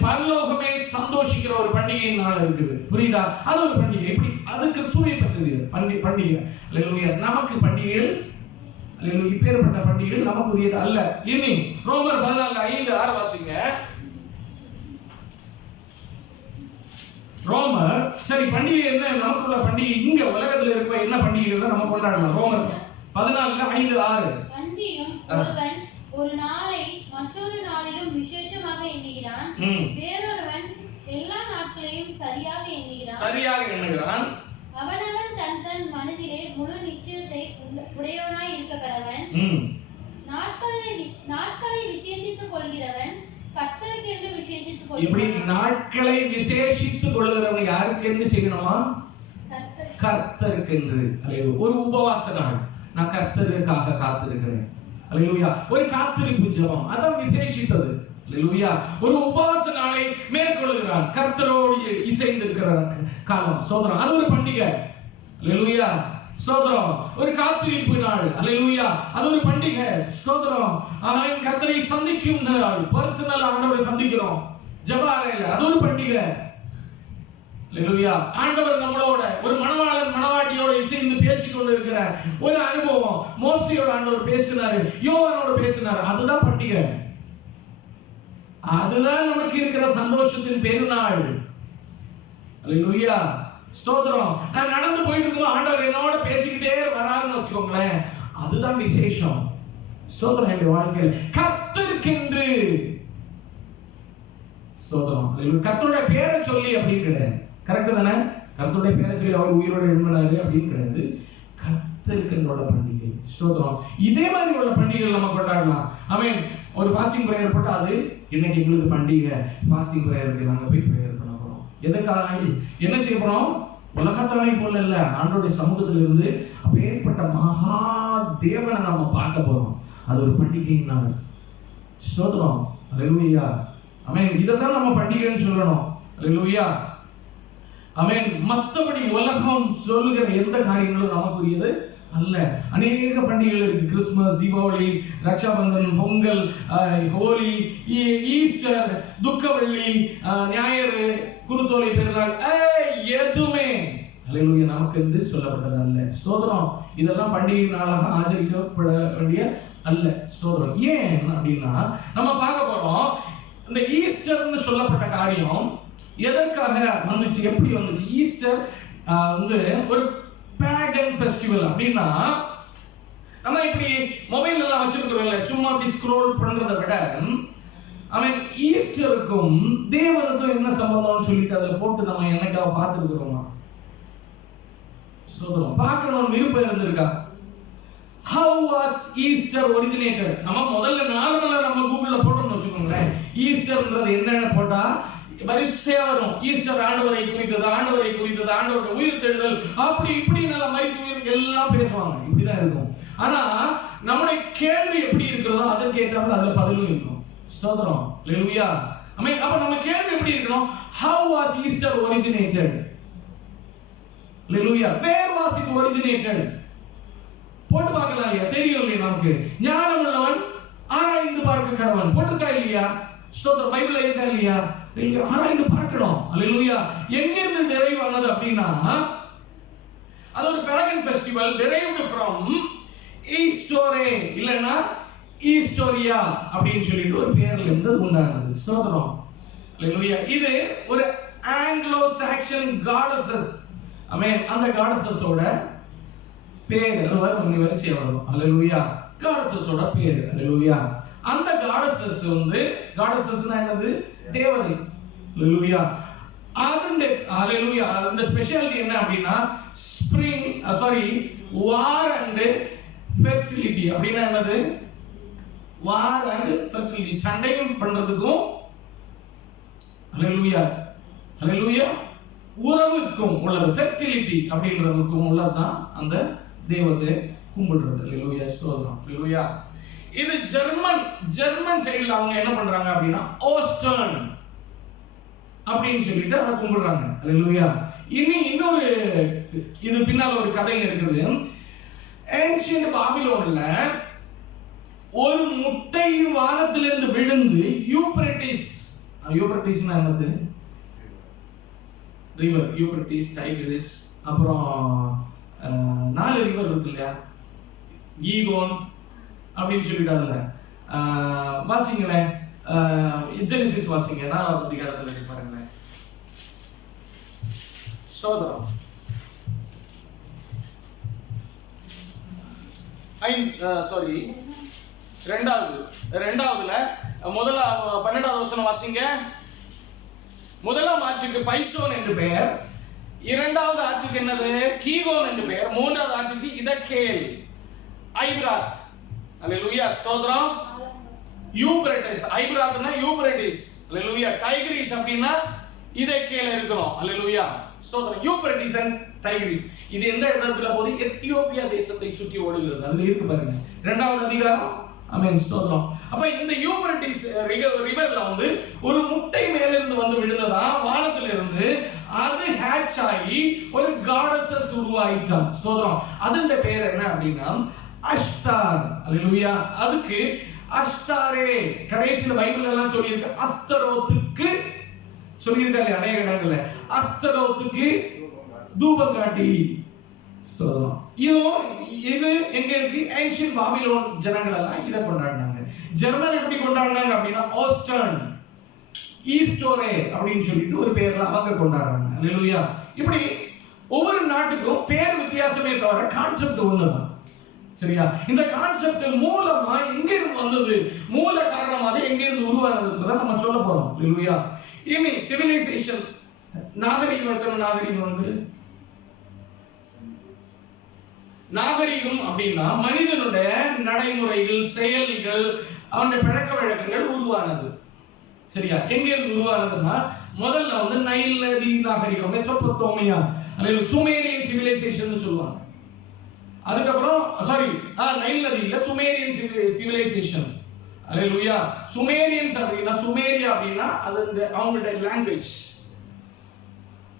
பரலோகமே சந்தோஷிக்கிற ஒரு பண்டிகை நாள் இருக்குது. புரியுதா? அது ஒரு பண்டிகை. இப்படி அது கிறிஸ்துவை பற்றியது பண்டிகை. அல்லேலூயா. நமக்கு பண்டிகைகள், இப்பேற்பட்ட பண்டிகைகள் நமக்கு உரியது அல்ல. இனி ரோமர் 14:5-6 வாசிங்க. ரோமர், சரி, பண்டிகை என்ன? நமக்குள்ள பண்டிகை இங்க உலகத்துல இருக்க என்ன பண்டிகைகள் நம்ம கொண்டாடலாம்? ரோமர் 14:5-6. அன்றியும் ஒருவன் ஒரு நாளை மற்றொரு நாளிலும் விசேஷமாக எண்ணுகிறான், வேறொருவன் எல்லா நாட்களையும் சரியாக எண்ணுகிறான். அவனவன் தன் தன் மனதிலே முழு நிச்சயத்தை உடையவனாய் இருக்க கடவன். நாட்களை விசேஷித்துக் கொள்கிறவன் கர்த்தருக்கென்று விசேஷித்துக் கொள்கிறான். இப்படி நாட்களை விசேஷித்துக் கொள்கிறவன் யாருக்கு என்று செய்யணுமா? கர்த்தருக்கென்று. ஒரு உபவாச நாள், நான் கர்த்தருக்காக காத்திருக்கிறேன். அல்லேலூயா. ஒரு காத்திருப்பு ஜெபம், அதான் விசேஷித்தது. அல்லேலூயா. ஒரு உபவாச நாளை மேற்கொள்கிறான், கர்த்தரோடு இசைந்திருக்கிற காலம். ஸ்தோத்திரம். அது ஒரு பண்டிகை. அல்லேலூயா. ஸ்தோத்திரம். ஒரு காத்திருப்பு நாள். அல்லேலூயா. அது ஒரு பண்டிகை. ஸ்தோத்திரம். அவன் கர்த்தரை சந்திக்கும் நாள், பர்சனல் ஆண்டவரை சந்திக்கிறோம் ஜெப அறையில, அது ஒரு பண்டிகை. அல்லேலூயா. ஆண்டவர் நம்மளோட, ஒரு மணவாளன் மணவாட்டியோட இசைந்து பேசிக்கொண்டு இருக்கிற ஒரு அனுபவம். மோசேயோட ஆண்டவர் பேசினாரு, யோவானோட பேசினாரு, அதுதான் பண்டிகை. அதுதான் நமக்கு இருக்கிற சந்தோஷத்தின் பெருநாள். அல்லேலூயா. ஸ்தோத்திரம். நான் நடந்து போயிட்டு இருக்கும், ஆண்டவர் என்னோட பேசிக்கிட்டே வராருன்னு வச்சுக்கோங்களேன், அதுதான் விசேஷம். ஸ்தோத்திரம். என்னுடைய வாழ்க்கையில் கர்த்தருக்கென்று ஸ்தோத்திரம். கர்த்தருடைய பேரை சொல்லி அப்படின்னு கிடையாது. கரெக்ட் தானே? கர்த்தருடைய பேரை சொல்லி அவர் உயிரோட எழுப்பினாரு அப்படின்னு கிடையாது. கர்த்தருக்கென்றோட பண்டிகை. ஸ்தோத்திரம். இதே மாதிரி உள்ள பண்டிகைகள் நம்ம கொண்டாடலாம். ஆமென். ஒரு ஃபாஸ்டிங் பிரேயர் போட்டா, அது இன்னைக்கு எங்களுக்கு பண்டிகை, ஃபாஸ்டிங் பிரேயருக்கு நாங்க போய் பிரேயர் பண்ண போறோம். எதுக்காக? என்ன செய்ய போறோம்? உலகத்தானை போல இல்ல, ஆண்டோடைய சமூகத்துல இருந்து அப்பேற்பட்ட மகா தேவனை நம்ம பார்க்க போறோம். அது ஒரு பண்டிகை நாள். ஸ்தோத்திரம். அல்லேலூயா. ஆமென். இததான் நம்ம பண்டிகைன்னு சொல்லணும். அல்லேலூயா. ஆமென். மற்றபடி உலகம் சொல்லுகிற எந்த காரியங்களும் நமக்குரியது அல்ல. அநேக பண்டிகைகள் இருக்கு. கிறிஸ்துமஸ், தீபாவளி, ரக்ஷாபந்தன், பொங்கல், ஹோலி, ஈஸ்டர், துக்கவெள்ளி, ஞாயிறு, குருத்தோலை பெருநாள், எதுவுமே அல்லேலூயா நமக்கு என்று சொல்லப்பட்டது அல்ல. ஸ்தோத்திரம். இதெல்லாம் பண்டிகை நாளாக ஆச்சரிக்கப்பட வேண்டிய அல்ல. ஸ்தோத்திரம். ஏன் அப்படின்னா, நம்ம பார்க்க போறோம், இந்த ஈஸ்டர்னு சொல்லப்பட்ட காரியம் எதற்காக வந்துச்சு, எப்படி வந்துச்சு? ஈஸ்டர் ஒரு பேகன் ஃபெஸ்டிவல். அப்படின்னா, நம்ம இப்படி மொபைல் எல்லாம் வச்சிருக்கிறோம்ல, சும்மா அப்படி ஸ்க்ரோல் பண்றதை விட, அவன் ஈஸ்டருக்கும் தேவனுக்கும் என்ன சம்பந்தம்னு சொல்லிட்டு அதில் போட்டு நம்ம என்னைக்காக பார்த்துருக்கிறோமா? சொல்றோம். பார்க்கணும் விருப்பம் இருந்திருக்கா? How was Easter originated? நம்ம முதல்ல நார்மலா நம்ம கூகுள்ல போட்டோம்னு வச்சுக்கோங்களேன், ஈஸ்டர்ன்றது என்னன்னு போட்டா வரிசையா வரும். ஈஸ்டர் ஆண்டவரை குறித்தது, ஆண்டவரை குறித்தது, ஆண்டவரோட உயிர் தெழுதல், அப்படி இப்படி நல்லா மரித்து உயிர் எல்லாம் பேசுவாங்க. இப்படிதான் இருக்கும். ஆனா நம்முடைய கேள்வி எப்படி இருக்கிறதோ அதற்கு ஏற்றாப்புல அதுல பதிலும் இருக்கும். ஸ்தோத்திரம். அல்லேலூயா. ஆமென். அப்ப நம்ம கேள்வி எப்படி இருக்கணும்? How was Easter originated? Hallelujah. Where was it originated? போட்டு பார்க்கலாம் இல்லையா? தெரியும் இல்லையா நமக்கு? ஞானம் உள்ளவன் ஆராய்ந்து பார்க்க கடவன். போட்டுக்கா இல்லையா? ஸ்தோத்திரம். பைபிள்ல இருக்கா இல்லையா? ஆராய்ந்து பார்க்கணும். அல்லேலூயா. எங்க இருந்து டெரைவ் ஆனது அப்படின்னா, அது ஒரு pagan festival derived from ஈஸ்டோரே, இல்லனா ஈஸ்டோரியா அப்படின்னு சொல்லிட்டு ஒரு பேர்ல இருந்து உண்டானது. ஸ்தோத்திரம். அல்லேலூயா. இது ஒரு ஆங்கிலோ சாக்சன் காடஸஸ். ஆமென். அந்த காடஸஸோட பேர் அது வரிசையா வரும். அல்லேலூயா. காடஸஸோட பேர். அல்லேலூயா. அந்த காடஸஸ் வந்து காடஸஸ்னா என்னது? தேவதை. அல்லேலூயா. அதோட ஸ்பெஷாலிட்டி என்ன அப்படின்னா வார் அண்ட் ஃபெர்டிலிட்டி. அப்படின்னா என்னது? வார் அண்ட் ஃபெர்டிலிட்டி, சண்டையும் பண்றதுக்கும் உறவுக்கும் உள்ளது, ஃபெர்டிலிட்டி அப்படின்றதுக்கும் உள்ளதுதான் அந்த தேவதை கும்பிடுறது. அல்லேலூயா, ஸ்தோத்திரம். அல்லேலூயா. இது ஜெர்மன் சைடுல அவங்க என்ன பண்றாங்க அப்படின்னா ஓஸ்டர்ன் அப்படின்னு சொல்லிட்டு அதை கும்பிடுறாங்க. அல்லேலூயா. இன்னொரு இது பின்னால ஒரு கதை இருக்குது. ஏன்ஷியன்ட் பாபிலோன்ல ஒரு முட்டை வானத்திலிருந்து விழுந்து யூப்ரட்டிஸ்னா என்னது? ரிவர். யூப்ரட்டிஸ், டைகிரிஸ், அப்புறம் 4 ரிவர் இருக்கு இல்லையா? கீகோன் அப்படின்னு சொல்லிட்டாங்கல்ல. வாசிங்களேன், ஜெனசிஸ் வாசிங்க, 4ஆவது அதிகாரத்துல இருக்கு பாருங்களேன். சோதரம் ரெண்டாவதுல 12வது வசனம் வாசிங்க. முதலாம் ஆற்றுக்கு பைசோன் என்று பெயர், 2வது ஆற்றுக்கு என்னது? கீகோன் என்று பெயர், 3வது ஆற்றுக்கு இதக்கேல், ஐபிராத். அல்லேலூயா, ஸ்தோத்திரம். யூப்ரட்டிஸ், ஐபிராத்னா யூப்ரட்டிஸ். அல்லேலூயா. டைகிரிஸ் அப்படின்னா இதக்கேல இருக்கிறோம். அல்லேலூயா, ஸ்தோத்திரம். யூப்ரட்டிஸ் அண்ட் டைகிரிஸ் இது எந்த இடத்துல போகுது? எத்தியோப்பியா தேசத்தை சுற்றி ஓடுகிறது. அதுல இருக்கு பாருங்க, 2வது அதிகாரம். ஆமென், ஸ்தோத்திரம். அப்ப இந்த யூப்ரட்டிஸ் ரிவர்ல வந்து ஒரு முட்டை மேல இருந்து வந்து விழுந்ததா வானத்துல இருந்து, அது ஹேட்ச் ஆகி ஒரு காடஸஸ் உருவாயிட்டான். ஸ்தோத்திரம். அதோட பேர் என்ன அப்படின்னா அஷ்டார். அல்லேலூயா. அதுக்கு அஷ்டாரே கடைசியில பைபிள்ல எல்லாம் சொல்லியிருக்கு. அஸ்தரோத்துக்கு சொல்லியிருக்காரு அநேக இடங்கள்ல. அஸ்தரோத்துக்கு தூபம் காட்டி. ஸ்தோத்திரம். இது எங்க இருக்கு? ஏன்ஷியன்ட் பாபிலோன் ஜனங்கள் எல்லாம் இதை கொண்டாடினாங்க. ஜெர்மன் எப்படி கொண்டாடினாங்க அப்படின்னா ஓஸ்டர்ன், ஈஸ்டோரே அப்படின்னு சொல்லிட்டு ஒரு பேர்ல அவங்க கொண்டாடுறாங்க. அல்லேலூயா. இப்படி ஒவ்வொரு நாட்டுக்கும் பேர் வித்தியாசமே தவிர கான்செப்ட் ஒண்ணுதான். சரியா? இந்த கான்செப்ட் மூலமா எங்க இருந்து வந்தது, மூல காரணமாக எங்க இருந்து உருவானதுன்றத நம்ம சொல்ல போறோம். அல்லேலூயா. இனி சிவிலைசேஷன், நாகரிகம். எத்தனை நாகரிகம் வந்து? நாகரிகம் அப்படின்னா மனிதனுடைய நடைமுறைகள், செயல்கள், அவனுடைய பழக்க வழக்கங்கள் உருவானது. சரியா? எங்க இருந்து உருவானதுன்னா முதல்ல வந்து நைல் நதி நாகரிகம், மெசொப்பொத்தேமியா அல்லது சுமேரியன் சிவிலைசேஷன் சொல்லுவாங்க. அதுக்கப்புறம் நைல் நதி இல்ல, சுமேரியன் சிவிலைசேஷன். அல்லேலூயா. சுமேரியன்ஸ் அப்படின்னா, சுமேரியா அப்படின்னா அது அவங்களுடைய லாங்குவேஜ்.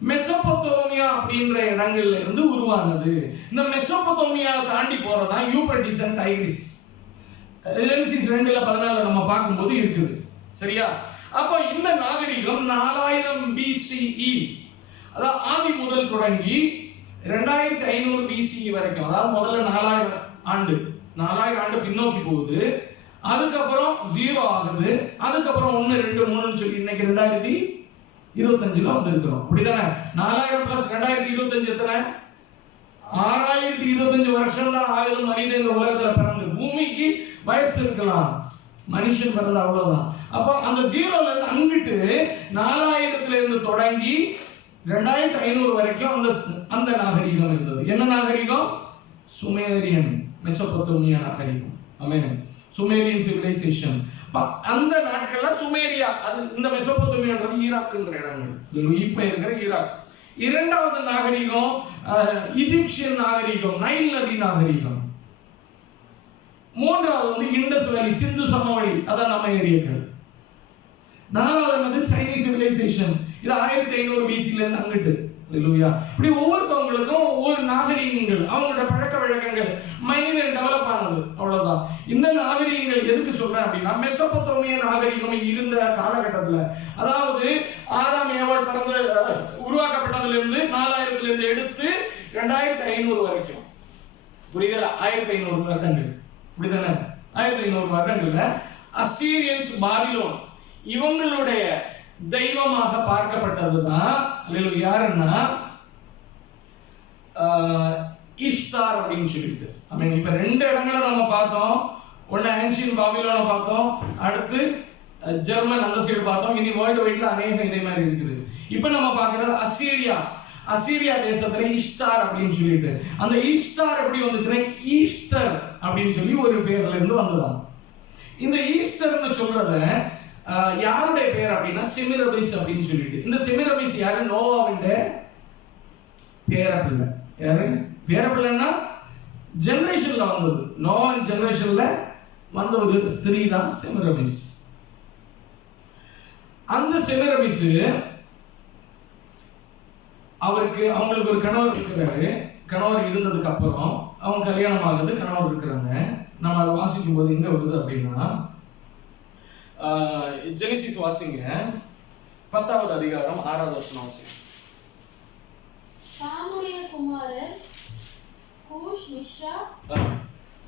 மெசொப்பொத்தேமியா அப்படின்ற இடங்கள்ல இருந்து உருவானது. இந்த மெசொப்பொத்தேமியா தாண்டி போறதா யூப்ரட்டிஸ் அண்ட் டைகிரிஸ். ஜெனசிஸ் 2:14 நம்ம பார்க்கும்போது இருக்குது. சரியா? அப்ப இந்த நாகரிகம் 4000 BCE, அதாவது ஆதி முதல் தொடங்கி 2500 BCE வரைக்கும், அதாவது முதல்ல 4000 ஆண்டு பின்னோக்கி போகுது. அதுக்கப்புறம் 0 ஆகுது. அதுக்கப்புறம் 1, 2, 3 சொல்லி இன்னைக்கு 2025ல வந்திருக்கிறோம். அப்படிதானே? 4000 பிளஸ் 2025 எத்தனை? 6025 வருஷம் தான் ஆகுது மனிதன் இந்த உலகத்துல பிறந்து. பூமிக்கு வயசு இருக்கலாம், மனுஷன் பிறந்த அவ்வளவுதான். அப்ப அந்த 0ல இருந்து அங்கிட்டு 4000ல இருந்து தொடங்கி 2500 வரைக்கும் அந்த நாகரிகம் இருந்தது. என்ன நாகரிகம்? சுமேரியன், மெசொப்பொத்தேமியா நாகரிகம். ஆமென். Sumerian civilisation. அந்த நாட்கள்ல சுமேரியா, அது இந்த மெசொப்பொத்தேமியான்றது ஈராக்ன்ற இடங்கள், இப்ப இருக்கிற ஈராக். 2வது நாகரிகம் ஈஜிப்சியன் நாகரிகம், நைல் நதி நாகரிகம். 3வது வந்து இண்டஸ் வேலி, சிந்து சமவெளி, அதான் நம்ம ஏரியாக்கள். 4வது வந்து சைனீஸ் சிவிலைசேஷன். இது 1500 BCல இருந்து அங்கிட்டு. அல்லேலூயா. இப்படி ஒவ்வொருத்தவங்களுக்கும் ஒவ்வொரு நாகரிகங்கள், அவங்களோட பழக்க வழக்கங்கள், மனிதன் டெவலப் ஆனது. அவ்வளவுதான். இந்த நாகரிகங்கள் எதுக்கு சொல்றேன் அப்படின்னா, மெசொப்பொத்தேமியா நாகரிகம் இருந்த காலகட்டத்துல, அதாவது ஆதாம் ஏவாள் பிறந்து உருவாக்கப்பட்டதுல இருந்து 4000ல இருந்து எடுத்து 2500 வரைக்கும். புரியுதா? 1500 வருடங்கள். புரியுதானே? 1500 வருடங்கள்ல அசீரியன்ஸ், பாபிலோன், இவங்களுடைய தெய்வமாக பார்க்கப்பட்டதுதான் யாருன்னா ஈஸ்டார் அப்படின்னு சொல்லிட்டு. இப்ப 2 இடங்களை நம்ம பார்த்தோம். ஒன்னு ஆன்சியன் பாபிலோனை பார்த்தோம், அடுத்து ஜெர்மன் அந்த சைடு பார்த்தோம். இனி வேர்ல்டு வைட்ல அநேகம் இதே மாதிரி இருக்குது. இப்ப நம்ம பார்க்கறது அசீரியா தேசத்துல ஈஸ்டார் அப்படின்னு சொல்லிட்டு. அந்த ஈஸ்டார் எப்படி வந்துச்சுன்னா ஈஸ்டர் அப்படின்னு சொல்லி ஒரு பேர்ல இருந்து வந்ததான். இந்த ஈஸ்டர்னு சொல்றத யாருடைய பேர் அப்படின்னா செமிரபிஸ் அப்படின்னு சொல்லிட்டு. இந்த செமிரபிஸ் யாரு? நோவாவின் பேரப்பிள்ளை. யாரு பேரப்பிள்ளைன்னா ஜெனரேஷன்ல வந்தது. நோவாவின் ஜெனரேஷன்ல வந்த ஒரு ஸ்திரீ தான் செமிரபிஸ். அந்த செமிரபிஸ் அவங்களுக்கு ஒரு கணவர் இருக்கிறாரு. கணவர் இருந்ததுக்கு அப்புறம் அவங்க கல்யாணம் ஆகுது, கணவர் இருக்கிறாங்க. நம்ம அதை வாசிக்கும் போது எங்க வருது அப்படின்னா ஜெனிசிஸ் வாசிங்க 10வது அதிகாரம் 6வது வசனம் வாசிங்க. காமுடைய குமாரர் கூஷ்,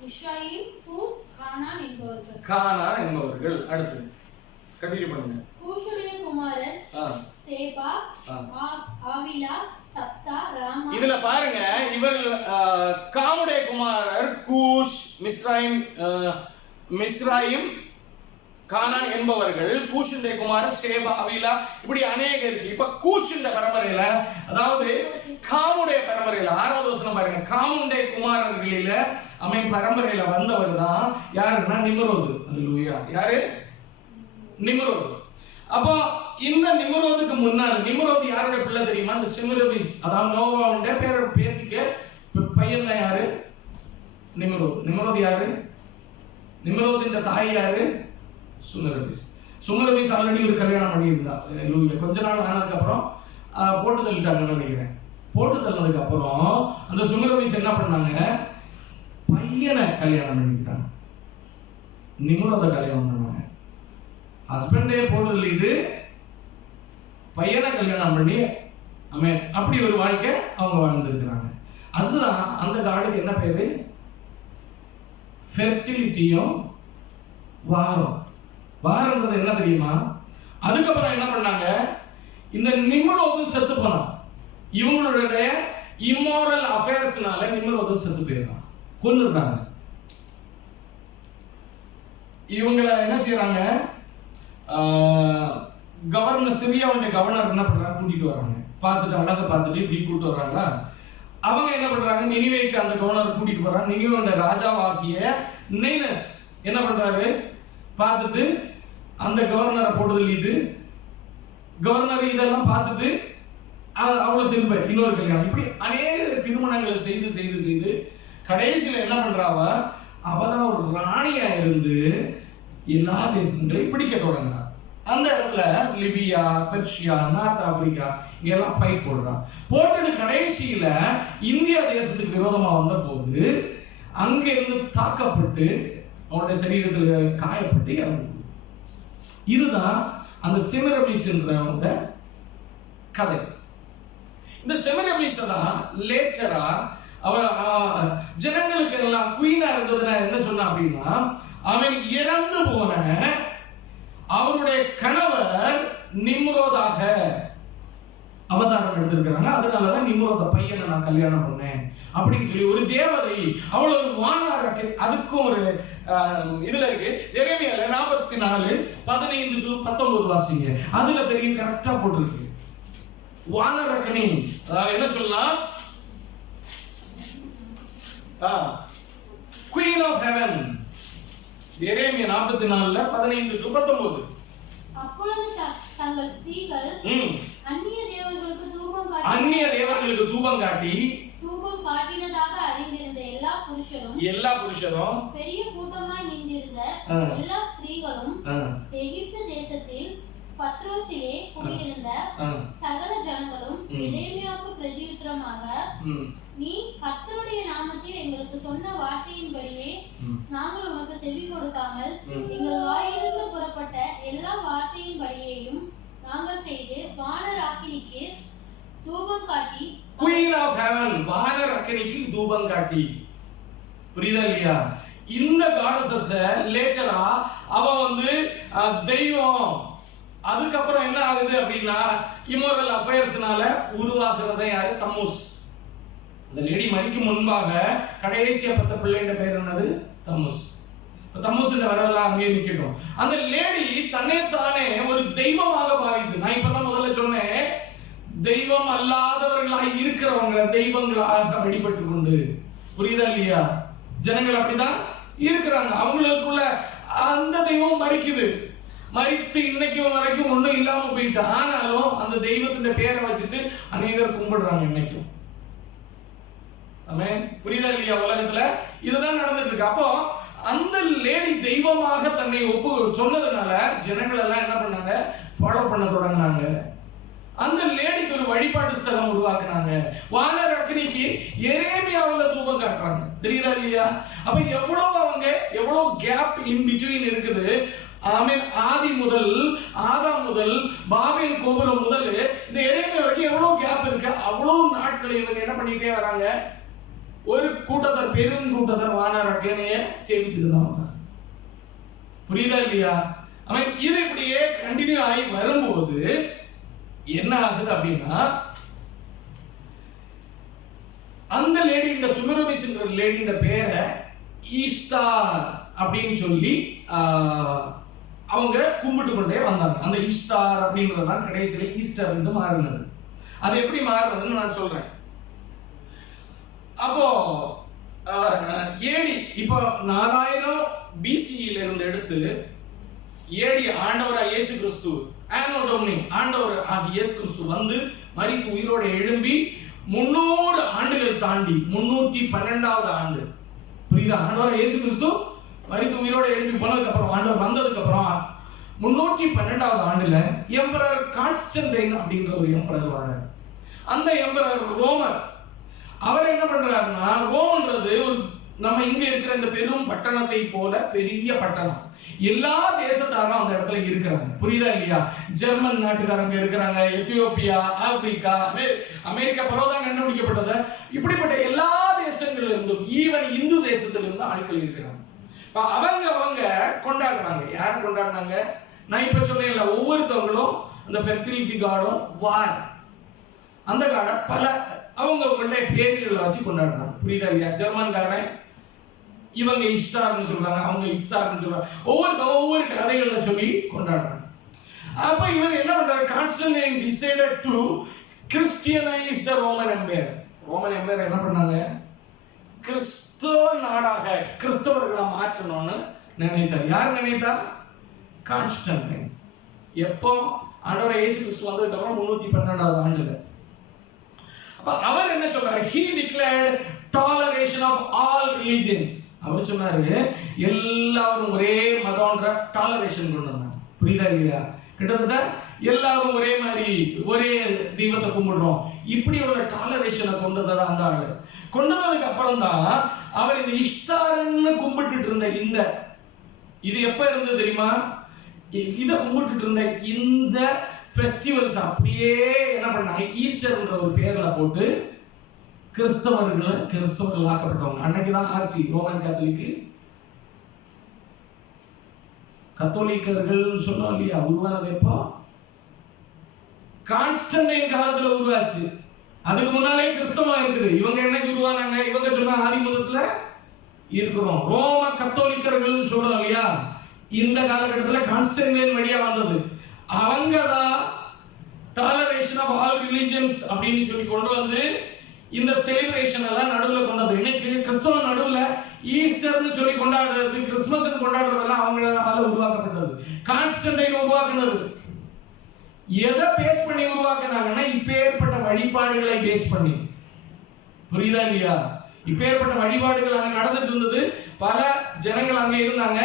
மிஸ்ராயிம், பூத், கானான் என்பவர்கள். அடுத்து கண்டினியூ பண்ணுங்க. கூஷுடைய குமாரர் சேபா, ஆவிலா, சப்தா, ராமா. இதுல பாருங்க, இவர்கள் காமுடைய குமாரர் கூஷ், மிஸ்ராயிம், கானான் என்பவர்கள். கூஷுடைய குமாரர் சேபா, அவிலா, இப்படி அநேக இருக்கு. இப்ப கூஷுடைய பரம்பரையில, அதாவது காமுடைய பரம்பரையில 6வது வசனம் பாருங்க, காமுடைய குமாரர்களில பரம்பரையில வந்தவர் தான் யாருன்னா நிம்ரோது. அல்லேலூயா. யாரு? நிம்ரோது. அப்போ இந்த நிம்ரோதுக்கு முன்னால், நிம்ரோது யாருடைய பிள்ளை தெரியுமா? இந்த செமிரபிஸ், அதாவது நோவாவுடைய பேத்திக்கு பையன் தான் யாரு? நிம்ரோது. நிம்ரோது யாரு? நிம்ரோதின் தாய் யாரு? சுமரபிஸ். சுமரபிஸ் ஆல்ரெடி ஒரு கல்யாணம் பண்ணியிருந்தா. கொஞ்ச நாள் ஆனதுக்கு அப்புறம் போட்டு தள்ளிட்டாங்கன்னு நினைக்கிறேன். போட்டு தள்ளதுக்கு அப்புறம் அந்த சுமரபிஸ் என்ன பண்ணாங்க? பையனை கல்யாணம் பண்ணிக்கிட்டாங்க. நிம்ரோத கல்யாணம் பண்ணாங்க. ஹஸ்பண்டே போட்டு தள்ளிட்டு பையனை கல்யாணம் பண்ணி அப்படி ஒரு வாழ்க்கை அவங்க வாழ்ந்துருக்கிறாங்க. அதுதான் அந்த காடுக்கு என்ன பேரு? ஃபெர்டிலிட்டியும் வாரம்ன்றது என்ன தெரியுமா? அதுக்கப்புறம் என்ன பண்ணாங்க? இந்த நிம்ரோது செத்து போனான். இவங்களுடைய இம்மாரல் அஃபேர்ஸ்னால நிம்ரோது செத்து போயிடுறான், கொன்னுறாங்க. இவங்களை என்ன செய்யறாங்க? கவர்னர், சிரியாவுடைய கவர்னர் என்ன பண்றாங்க? கூட்டிட்டு வராங்க. பார்த்துட்டு அழகை பார்த்துட்டு இப்படி கூட்டிட்டு வர்றாங்களா, அவங்க என்ன பண்றாங்க? நினிவேக்கு அந்த கவர்னர் கூட்டிட்டு போறாங்க. நினிவேயோட ராஜாவாகிய நெய்னஸ் என்ன பண்றாரு? பார்த்துட்டு அந்த கவர்னரை போட்டு தள்ளிட்டு, கவர்னர் இதெல்லாம் பார்த்துட்டு அவளை திரும்ப இன்னொரு கல்யாணம், இப்படி அநேக திருமணங்களை செய்து செய்து செய்து கடைசியில் என்ன பண்றாவ? அவதான் ஒரு ராணியா இருந்து எல்லா தேசங்களையும் பிடிக்க தொடங்குறா. அந்த இடத்துல லிபியா, பெர்ஷியா, நார்த் ஆப்பிரிக்கா இங்கெல்லாம் ஃபைட் போடுறான். போட்டுட்டு கடைசியில இந்தியா தேசத்துக்கு விரோதமா வந்த போது அங்க இருந்து தாக்கப்பட்டு அவனுடைய சரீரத்துல காயப்பட்டு இறந்து. இதுதான் அந்த செமிரபிஸ்ன்றவங்க கதை. இந்த செமிரபிஸ் தான் லேட்டரா அவர் ஜனங்களுக்கு எல்லாம் குயினா இருந்ததுன்னா என்ன சொன்னா அப்படின்னா, அவன் இறந்து போன அவருடைய கணவர் நிம்ரோதாக அவதாரம் எடுத்திருக்கிறாங்க. அதனாலதான் நிம்ரோத பையனை நான் கல்யாணம் பண்ணேன் அப்படின்னு சொல்லி ஒரு தேவதை, அவ்வளவு ஒரு வானாரக்கு. அதுக்கும் ஒரு இதுல இருக்கு, எரேமியால 44:15-19 வாசிங்க. அதுல தெரியும், கரெக்டா போட்டிருக்கு. வானரக்கனி, அதாவது என்ன சொல்லலாம்? Queen of heaven. எரேமியா 44:15-19. அப்பொழுது தங்கள் ஸ்திரீகள் அந்நிய தேவர்களுக்கு தூபம் காட்டி தூபம் காட்டினதாக அறிந்திருந்த எல்லா புருஷரும் பெரிய கூட்டமாய் நின்றிருந்த எல்லா ஸ்திரீகளும் எகிப்து தேசத்தில் பத்ரோசிலே குடியிருந்த சகல ஜனங்களும் எரேமியாவுக்கு பிரதியுத்தரமாக, நீ கர்த்தருடைய நாமத்தில் எங்களுக்கு சொன்ன வார்த்தையின்படியே நாங்கள் உனக்கு செவி கொடுக்காமல் எங்கள் வாயிலிருந்து புறப்பட்ட எல்லா வார்த்தையின்படியேயும் நாங்கள் செய்து வானராக்கினிக்கு தூபம் காட்டி. குயின் ஆஃப் ஹெவன், வானராக்கினிக்கு தூபம் காட்டி. புரியுதா இல்லையா? இந்த காடஸஸ் லேட்டரா அவ தெய்வம் அதுக்கப்புறம் என்ன ஆகுது அப்படின்னா இம்மோரல் அஃபேர்ஸ்னால உருவாகிறது யாரு? தம்மூஸ். அந்த லேடி மரிக்கும் முன்பாக கடைசியா 10 பிள்ளைங்க பேர் என்னது? தம்மூஸ். தம்மூஸ் வரலாம் அங்கே நிக்கட்டும். அந்த லேடி தன்னைத்தானே ஒரு தெய்வமாக பாவித்து, நான் இப்பதான் முதல்ல சொன்னேன், தெய்வம் அல்லாதவர்களாக இருக்கிறவங்க தெய்வங்களாக வழிபட்டு கொண்டு, புரியுதா இல்லையா? ஜனங்கள் அப்படிதான் இருக்கிறாங்க. அவங்களுக்குள்ள அந்த தெய்வம் மறிக்குது, மறித்து இன்னைக்கு வரைக்கும் ஒண்ணும் இல்லாம போயிட்டு, ஆனாலும் அந்த தெய்வத்தின் பேரை வச்சுட்டு அநேகர் கும்பிடுறாங்க இன்னைக்கும். ஆமென். புரியுதா இல்லையா? உலகத்துல இதுதான் நடந்துட்டு இருக்கு. அப்போ அந்த லேடி தெய்வமாக தன்னை ஒப்பு சொன்னதுனால ஜனங்கள் எல்லாம் என்ன பண்ணாங்க? ஃபாலோ பண்ண தொடங்கினாங்க. அந்த லேடிக்கு ஒரு வழிபாட்டு ஸ்தலம் உருவாக்குனாங்க. வானர் அக்னிக்கு எரேமியாவுல தூபம் காட்டுறாங்க. தெரியுதா இல்லையா? அப்ப எவ்வளவு கேப் இன் பிட்வீன் இருக்குது. ஆமென். ஆதி முதல், ஆதாம் முதல், பாபேல் கோபுரம் முதல் இந்த எரேமியா வரைக்கும் எவ்வளவு கேப் இருக்கு. அவ்வளவு நாட்கள் இவங்க என்ன பண்ணிட்டே வராங்க? ஒரு கூட்டத்தர், பெரும் கூட்டத்தர் வானர் அக்னியை சேவித்துட்டு தான். புரியுதா இல்லையா? அவன் இது இப்படியே கண்டினியூ ஆகி வரும்போது என்ன ஆகுது அப்படின்னா, அந்த லேடி, இந்த சுமெரோமிஸ்ன்ற லேடியோட பேரை ஈஸ்டார் அப்படின்னு சொல்லி அவங்க கும்பிட்டு கொண்டே வந்தாங்க. அந்த ஈஸ்டார் அப்படின்றதான் கடைசியில ஈஸ்டர் என்று மாறினது. அது எப்படி மாறினதுன்னு நான் சொல்றேன். அப்போ ஏடி இப்போ 4000 BCE இருந்து எடுத்து ஏடி ஆண்டவராக இயேசு கிறிஸ்து, ஆனோ டொமினி, ஆண்டவர் ஆகிய இயேசு கிறிஸ்து வந்து மரித்து உயிரோடு எழும்பி 300 ஆண்டுகள் தாண்டி 312வது ஆண்டு, புரியுதா? ஆண்டவராக இயேசு கிறிஸ்து மரித்து உயிரோடு எழும்பி போனதுக்கு அப்புறம், ஆண்டவர் வந்ததுக்கு அப்புறம் 312வது ஆண்டுல எம்பரர் கான்ஸ்டன்டைன் அப்படிங்கிற ஒரு எம்பரர் வரார். அந்த எம்பரர் ரோமர். அவர் என்ன பண்றாருன்னா, ரோம்ன்றது ஒரு நம்ம இங்க இருக்கிற இந்த பெரும் பட்டணத்தை போல பெரிய பட்டணம். எல்லா தேசத்தாரும் அந்த இடத்துல இருக்கிறாங்க. புரியுதா இல்லையா? ஜெர்மன் நாட்டுக்காரங்க இருக்கிறாங்க, எத்தியோப்பியா, ஆப்பிரிக்கா, அமெரிக்கா பரவதான் கண்டுபிடிக்கப்பட்டது. இப்படிப்பட்ட எல்லா தேசங்கள்ல இருந்தும், ஈவன் இந்து தேசத்துல இருந்து ஆட்கள் இருக்கிறாங்க. அவங்க கொண்டாடுறாங்க. யார் கொண்டாடினாங்க? நான் இப்ப சொன்னேன்ல, ஒவ்வொருத்தவங்களும் அந்த ஃபெர்டிலிட்டி கார்டும் வார், அந்த கார்டை பல அவங்களுடைய பேர்களை வச்சு கொண்டாடுறாங்க. புரியுதா இல்லையா? ஜெர்மன்காரன் இவங்க இஸ்டார்னு சொல்றாங்க, அவங்க இஃப்தார்னு சொல்றாங்க. ஒவ்வொருத்தவங்க ஒவ்வொரு கதைகளை சொல்லி கொண்டாடுறாங்க. அப்ப இவர் என்ன பண்றாரு? Constantine decided to Christianise the Roman empire. Roman empire என்ன பண்ணாங்க? கிறிஸ்தவ நாடாக கிறிஸ்தவர்களை மாற்றணும்னு நினைத்தார். யார் நினைத்தார்? கான்ஸ்டன்டைன். எப்போ? ஆண்டவர் இயேசு கிறிஸ்து வந்ததுக்கு அப்புறம் 312வது ஆண்டுல. அப்ப அவர் என்ன சொல்றாரு? he declared toleration of all religions. அவர் சொன்னாரு எல்லாரும் ஒரே மதம்ன்ற டாலரேஷன் கொண்டு வந்தாங்க. புரியுதா இல்லையா? கிட்டத்தட்ட எல்லாரும் ஒரே மாதிரி ஒரே தெய்வத்தை கும்பிடுறோம், இப்படி ஒரு டாலரேஷனை கொண்டு வந்தது அந்த ஆளு. கொண்டு வந்ததுக்கு அப்புறம் தான் அவர் இந்த இஷ்டார்னு கும்பிட்டு இருந்த இந்த இது எப்ப இருந்தது தெரியுமா? இதை கும்பிட்டு இருந்த இந்த ஃபெஸ்டிவல்ஸ் அப்படியே என்ன பண்ணாங்க? ஈஸ்டர்ன்ற ஒரு பேர்ல போட்டு கிறிஸ்தவர்கள் ஆக்கப்பட்டவங்க. அன்னைக்குதான் ஆர்சி ரோமன் கத்தோலிக்கர்கள் சொன்னோம் இல்லையா? உருவானது எப்போ? கான்ஸ்டன்டைன் காலத்துல உருவாச்சு. அதுக்கு முன்னாலே கிறிஸ்தவம் இருக்குது. இவங்க என்னைக்கு உருவானாங்க? இவங்க சொன்ன ஆதி மதத்துல இருக்கிறோம். ரோம கத்தோலிக்கர்கள் சொல்றோம் இல்லையா? இந்த காலகட்டத்துல கான்ஸ்டன்டைன் வழியா வந்தது. அவங்கதான் டாலரேஷன் ஆஃப் ஆல் ரிலிஜியன்ஸ் அப்படின்னு சொல்லி கொண்டு வந்து இந்த செலிப்ரேஷன் எல்லாம் நடுவுல கொண்டாது. இன்னைக்கு கிறிஸ்தவ நடுவுல ஈஸ்டர்னு சொல்லி கொண்டாடுறது, கிறிஸ்துமஸ் கொண்டாடுறதெல்லாம் அவங்களால உருவாக்கப்பட்டது. கான்ஸ்டன்டைன் உருவாக்குனது. எதை பேஸ் பண்ணி உருவாக்குனாங்கன்னா இப்ப ஏற்பட்ட வழிபாடுகளை பேஸ் பண்ணி. புரியுதா இல்லையா? இப்ப ஏற்பட்ட வழிபாடுகள் அங்க நடந்துட்டு இருந்தது. பல ஜனங்கள் அங்க இருந்தாங்க.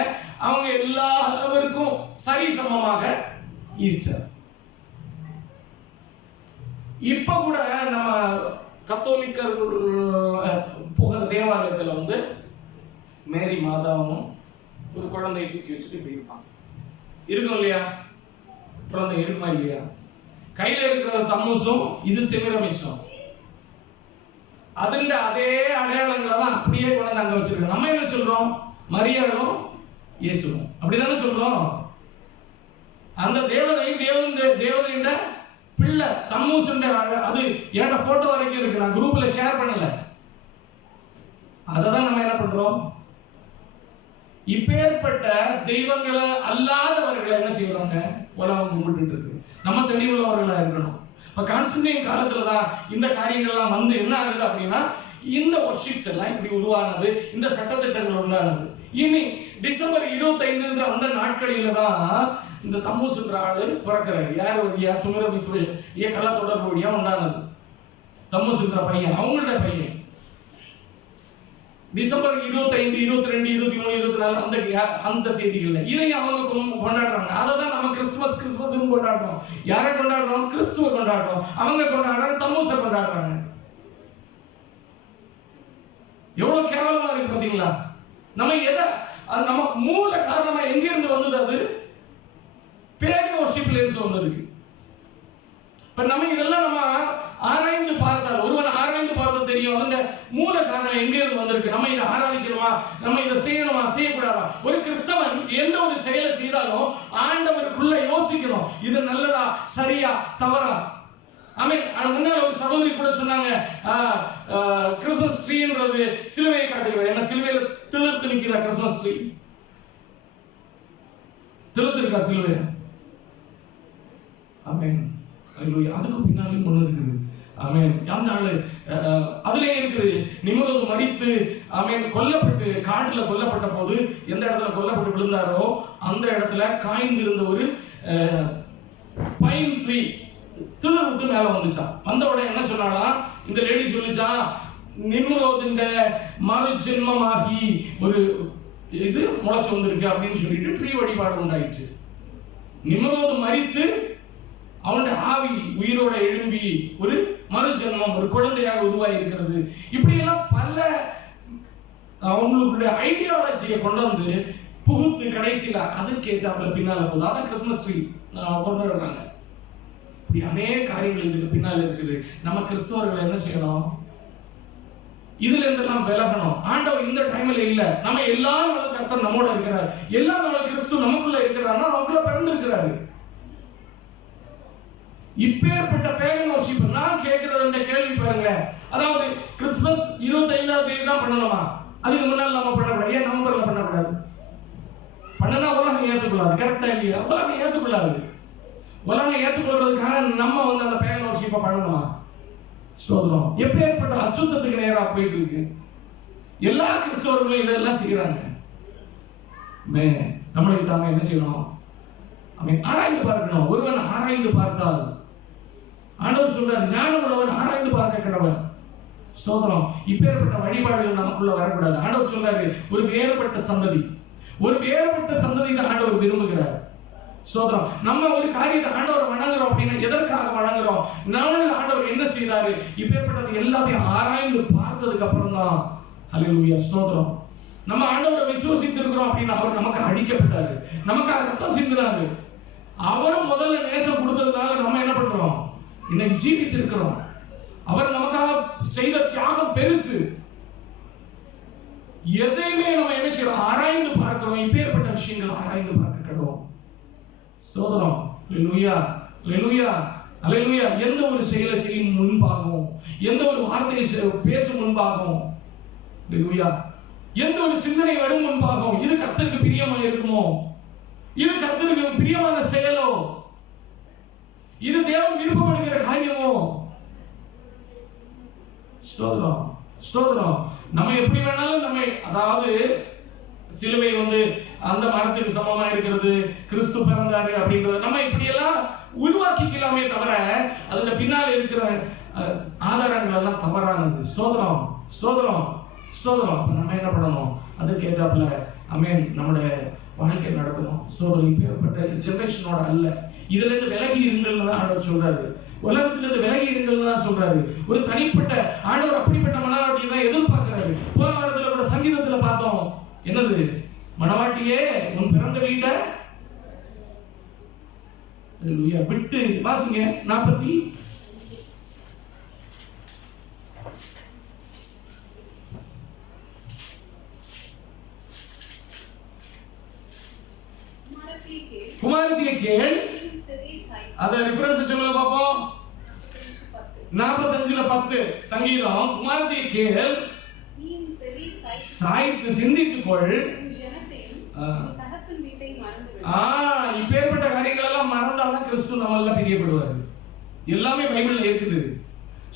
அவங்க எல்லாருக்கும் சரி சமமாக ஈஸ்டர். இப்ப கூட நம்ம கத்தோலிக்கர்கள் போகிற தேவாலயத்துல வந்து மேரி மாதாவும் ஒரு குழந்தையை தூக்கி வச்சுட்டு இப்படி இருப்பாங்க. இருக்கும் இல்லையா? குழந்தை இருக்குமா இல்லையா? கையில இருக்கிற தம்முசும் இது செமிரமிசும் அதுல அதே அடையாளங்களை தான் அப்படியே குழந்தை அங்க வச்சிருக்கோம். நம்ம என்ன சொல்றோம்? மரியாளும் இயேசுவும் அப்படிதானே சொல்றோம். அந்த தேவதையின் பிள்ளை தம்மூஸ், அது என்கிட்ட போட்டோ வரைக்கும் இருக்கு, நான் குரூப்ல ஷேர் பண்ணல. அததான் நம்ம என்ன பண்றோம்? இப்பேற்பட்ட தெய்வங்களை அல்லாதவர்களை என்ன செய்யறாங்க? உலகம் கும்பிட்டு இருக்கு. நம்ம தெளிவுள்ளவர்களா இருக்கணும். இப்ப கான்ஸ்டன்டைன் காலத்துலதான் இந்த காரியங்கள்லாம் வந்து என்ன ஆகுது அப்படின்னா, இந்த வொர்ஷிப்ஸ் எல்லாம் இப்படி உருவானது, இந்த சட்டத்திட்டங்கள் உருவானது. இனி டிசம்பர் 25 அந்த நாட்களில தான் இந்த தம்மூஸ்ன்ற ஆளு பிறக்கிறாரு. யார்? சுமரபிசுடைய கள்ள தொடர்பு வழியா உண்டானது தம்மூஸ்ன்ற பையன், அவங்களோட பையன். டிசம்பர் 25, 22, 23, 24 அந்த தேதிகள்ல இதை அவங்க கொண்டாடுறாங்க. அதை தான் நம்ம கிறிஸ்துமஸ் கொண்டாடுறோம். யாரை கொண்டாடுறோம்? கிறிஸ்துவ கொண்டாடுறோம். அவங்க கொண்டாடுறாங்க, தம்மூசை கொண்டாடுறாங்க. எவ்வளவு கேவலமா இருக்கு பாத்தீங்களா? நம்ம மூல காரணமா எங்க இருந்து வந்தது? அது பேகன் வொர்ஷிப்ல இருந்து வந்திருக்கு. இப்ப நம்ம இதெல்லாம் நம்ம ஆராய்ந்து பார்த்தால், ஒருவன் ஆராய்ந்து பார்த்தா தெரியும் அதுங்க மூல காரணம் எங்க இருந்து வந்திருக்கு. நம்ம இதை ஆராதிக்கணுமா, நம்ம இதை செய்யணுமா, செய்யக்கூடாதா? ஒரு கிறிஸ்தவன் எந்த ஒரு செயலை செய்தாலும் ஆண்டவருக்குள்ள யோசிக்கணும், இது நல்லதா, சரியா, தவறா. முன்னால ஒரு சகோதரி கூட சொன்னாங்க, கிறிஸ்துமஸ் ட்ரீன்றது சிலுவையை காட்டுகிறது. ஏன்னா சிலுவையில திளிர்த்து நிற்கிறா கிறிஸ்துமஸ் ட்ரீ, திளிர்த்து இருக்கா சிலுவை. ஆமென். அதுக்கு பின்னாலும் ஒண்ணு இருக்குது. ஆமென். அந்த ஆளு அதுலயே இருக்குது. நிம்ரோது மரித்து கொல்லப்பட்டு காட்டுல கொல்லப்பட்ட போது எந்த இடத்துல கொல்லப்பட்டு விழுந்தாரோ அந்த இடத்துல காய்ந்திருந்த ஒரு பைன் ட்ரீ திணறு விட்டு மேல வந்துச்சான். வந்த உடனே என்ன சொன்னாலா இந்த லேடி சொல்லிச்சா, நிம்ரோதுண்ட மறு ஜென்மமாகி ஒரு இது முளைச்சு வந்திருக்கு அப்படின்னு சொல்லிட்டு ட்ரீ வழிபாடு உண்டாயிடுச்சு. நிம்ரோது மரித்து அவனுடைய ஆவி உயிரோட எழும்பி ஒரு மறு ஜென்மம், ஒரு குழந்தையாக உருவாகி இருக்கிறது. இப்படி எல்லாம் பல அவங்களுடைய ஐடியாலஜியை கொண்டு வந்து புகுத்து கடைசியில அதுக்கு ஏற்றாப்புல பின்னால போகுது. அதான் கிறிஸ்துமஸ் ட்ரீ கொண்டு வர்றாங்க. இப்படி அநேக காரியங்கள் இதுக்கு பின்னால இருக்குது. நம்ம கிறிஸ்தவர்கள் என்ன செய்யணும்? இதுல இருந்தெல்லாம் விலகணும். ஆண்டவர் இந்த டைம்ல இல்ல, நம்ம எல்லா நாளும் கர்த்தர் நம்மோட இருக்கிறார். எல்லா நாளும் கிறிஸ்து நமக்குள்ள இருக்கிறார்னா நமக்குள்ள பிறந்து இருக்கிறாரு. இப்பேற்பட்ட பேகன் வொர்ஷிப் நான் கேட்கிறது இந்த கேள்வி பாருங்க. அதாவது கிறிஸ்துமஸ் 25ஆம் தேதி தான் பண்ணணுமா? அதுக்கு முன்னால நம்ம பண்ணக்கூடாது. ஏன் நவம்பர்ல பண்ணக்கூடாது? பண்ணனா உலகம் ஏற்றுக்கொள்ளாது. கரெக்டா இல்லையா? உலகம் ஏற்றுக்கொள்ளாது. உலகம் ஏற்றுக்கொள்றதுக்காக நம்ம வந்து அந்த பேகன் வொர்ஷிப்பை பண்ணணுமா? ஸ்தோத்திரம். எப்பேற்பட்ட அசுத்தத்துக்கு நேரா போயிட்டு இருக்கு. எல்லா கிறிஸ்தவர்களும் இதெல்லாம் செய்யறாங்க. நம்மளுக்கு தாங்க என்ன செய்யணும்? ஆராய்ந்து பார்க்கணும். ஒருவன் ஆராய்ந்து பார்த்தால், ஆண்டவர் சொல்றார், ஞானம் உள்ளவன் ஆராய்ந்து பார்க்க கடவன். ஸ்தோத்திரம். இப்பேற்பட்ட வழிபாடுகள் நமக்குள்ள வரக்கூடாது. ஆண்டவர் சொல்றாரு, ஒரு வேறுபட்ட சந்ததி, ஒரு வேறுபட்ட சந்ததி தான் ஆண்டவர் விரும்புகிறார். ஸ்தோத்திரம். நம்ம ஒரு காரியத்தை ஆண்டவர் வணங்குறோம் அப்படின்னா எதற்காக வணங்குறோம்? நாளில் ஆண்டவர் என்ன செய்தாரு? இப்பேற்பட்டது எல்லாத்தையும் ஆராய்ந்து பார்த்ததுக்கு அப்புறம் தான் ஹல்லேலூயா ஸ்தோத்திரம். நம்ம ஆண்டவரை விசுவாசித்து இருக்கிறோம் அப்படின்னா அவர் நமக்கு அடிக்கப்பட்டாரு, நமக்காக ரத்தம் சிந்தினாரு. அவரும் முதல்ல நேசம் கொடுத்ததுனால நம்ம என்ன பண்றோம்? இன்னைக்கு ஜீவித்து இருக்கிறோம். அவர் நமக்காக செய்த தியாகம் பெருசு. எதையுமே நம்ம என்ன செய்யறோம்? ஆராய்ந்து பார்க்கிறோம். இப்பேற்பட்ட விஷயங்கள் ஆராய்ந்து பார்க்க கடவோம். ஸ்தோத்திரம். ஹல்லேலூயா ஹல்லேலூயா ஹல்லேலூயா. எந்த ஒரு செயலை செய்யும் முன்பாகவும், எந்த ஒரு வார்த்தையை பேசும் முன்பாகவும், ஹல்லேலூயா, எந்த ஒரு சிந்தனை வரும் முன்பாகவும், இது கர்த்தருக்கு பிரியமா இருக்குமோ? இது கர்த்தருக்கு பிரியமான செயலோ? இது தேவன் விருப்பப்படுகிற காரியமோ? ஸ்தோத்திரம் ஸ்தோத்திரம். நம்ம எப்படி வேணாலும் நம்ம, அதாவது சிலுவை வந்து அந்த மரத்துக்கு சமமா இருக்கிறது, கிறிஸ்து பிறந்தாரு அப்படின்றது நம்ம இப்படி எல்லாம் உருவாக்கிக்கலாமே தவிர அதுல பின்னால் இருக்கிற ஆதாரங்கள் எல்லாம் தவறானது. ஸ்தோத்திரம் ஸ்தோத்திரம் ஸ்தோத்திரம். அப்ப நம்ம என்ன பண்ணணும்? அதுக்கு ஏற்றாப்புல அமேன் நம்முடைய வாழ்க்கை நடத்தணும். ஸ்தோத்திரம். இப்பேற்பட்ட ஜெனரேஷனோட அல்ல, இதுல இருந்து விலகி இருங்கள்னு தான் ஆண்டவர் சொல்றாரு. உலகத்துல இருந்து விலகி இருங்கள்னு தான் சொல்றாரு. ஒரு தனிப்பட்ட ஆண்டவர் அப்படிப்பட்ட மனவாட்டியை தான் எதிர்பார்க்கிறாரு. போன வாரத்துல கூட சங்கீதத்துல பார்த்தோம், என்னது? மனவாட்டியே உன் பிறந்த வீட்டை விட்டு வாசிங்க. 40 குமாரத்தியே கேள். நீயும் செவி சாய்த்து. அத ரெஃபரன்ஸ் சொல்லுங்க பாப்போம். 45:10 சங்கீதம். குமாரத்தியை கேள், நீயும் செவி சாய்த்து சிந்தித்துக்கொள், உன் ஜனத்தையும் உன் தகப்பன் வீட்டையும் மறந்துவிடு. இப்பேற்பட்ட காரியங்கள் எல்லாம் மறந்தாதான் கிறிஸ்து நம்மள பிரியப்படுவார். எல்லாமே பைபிள்ல இருக்குது,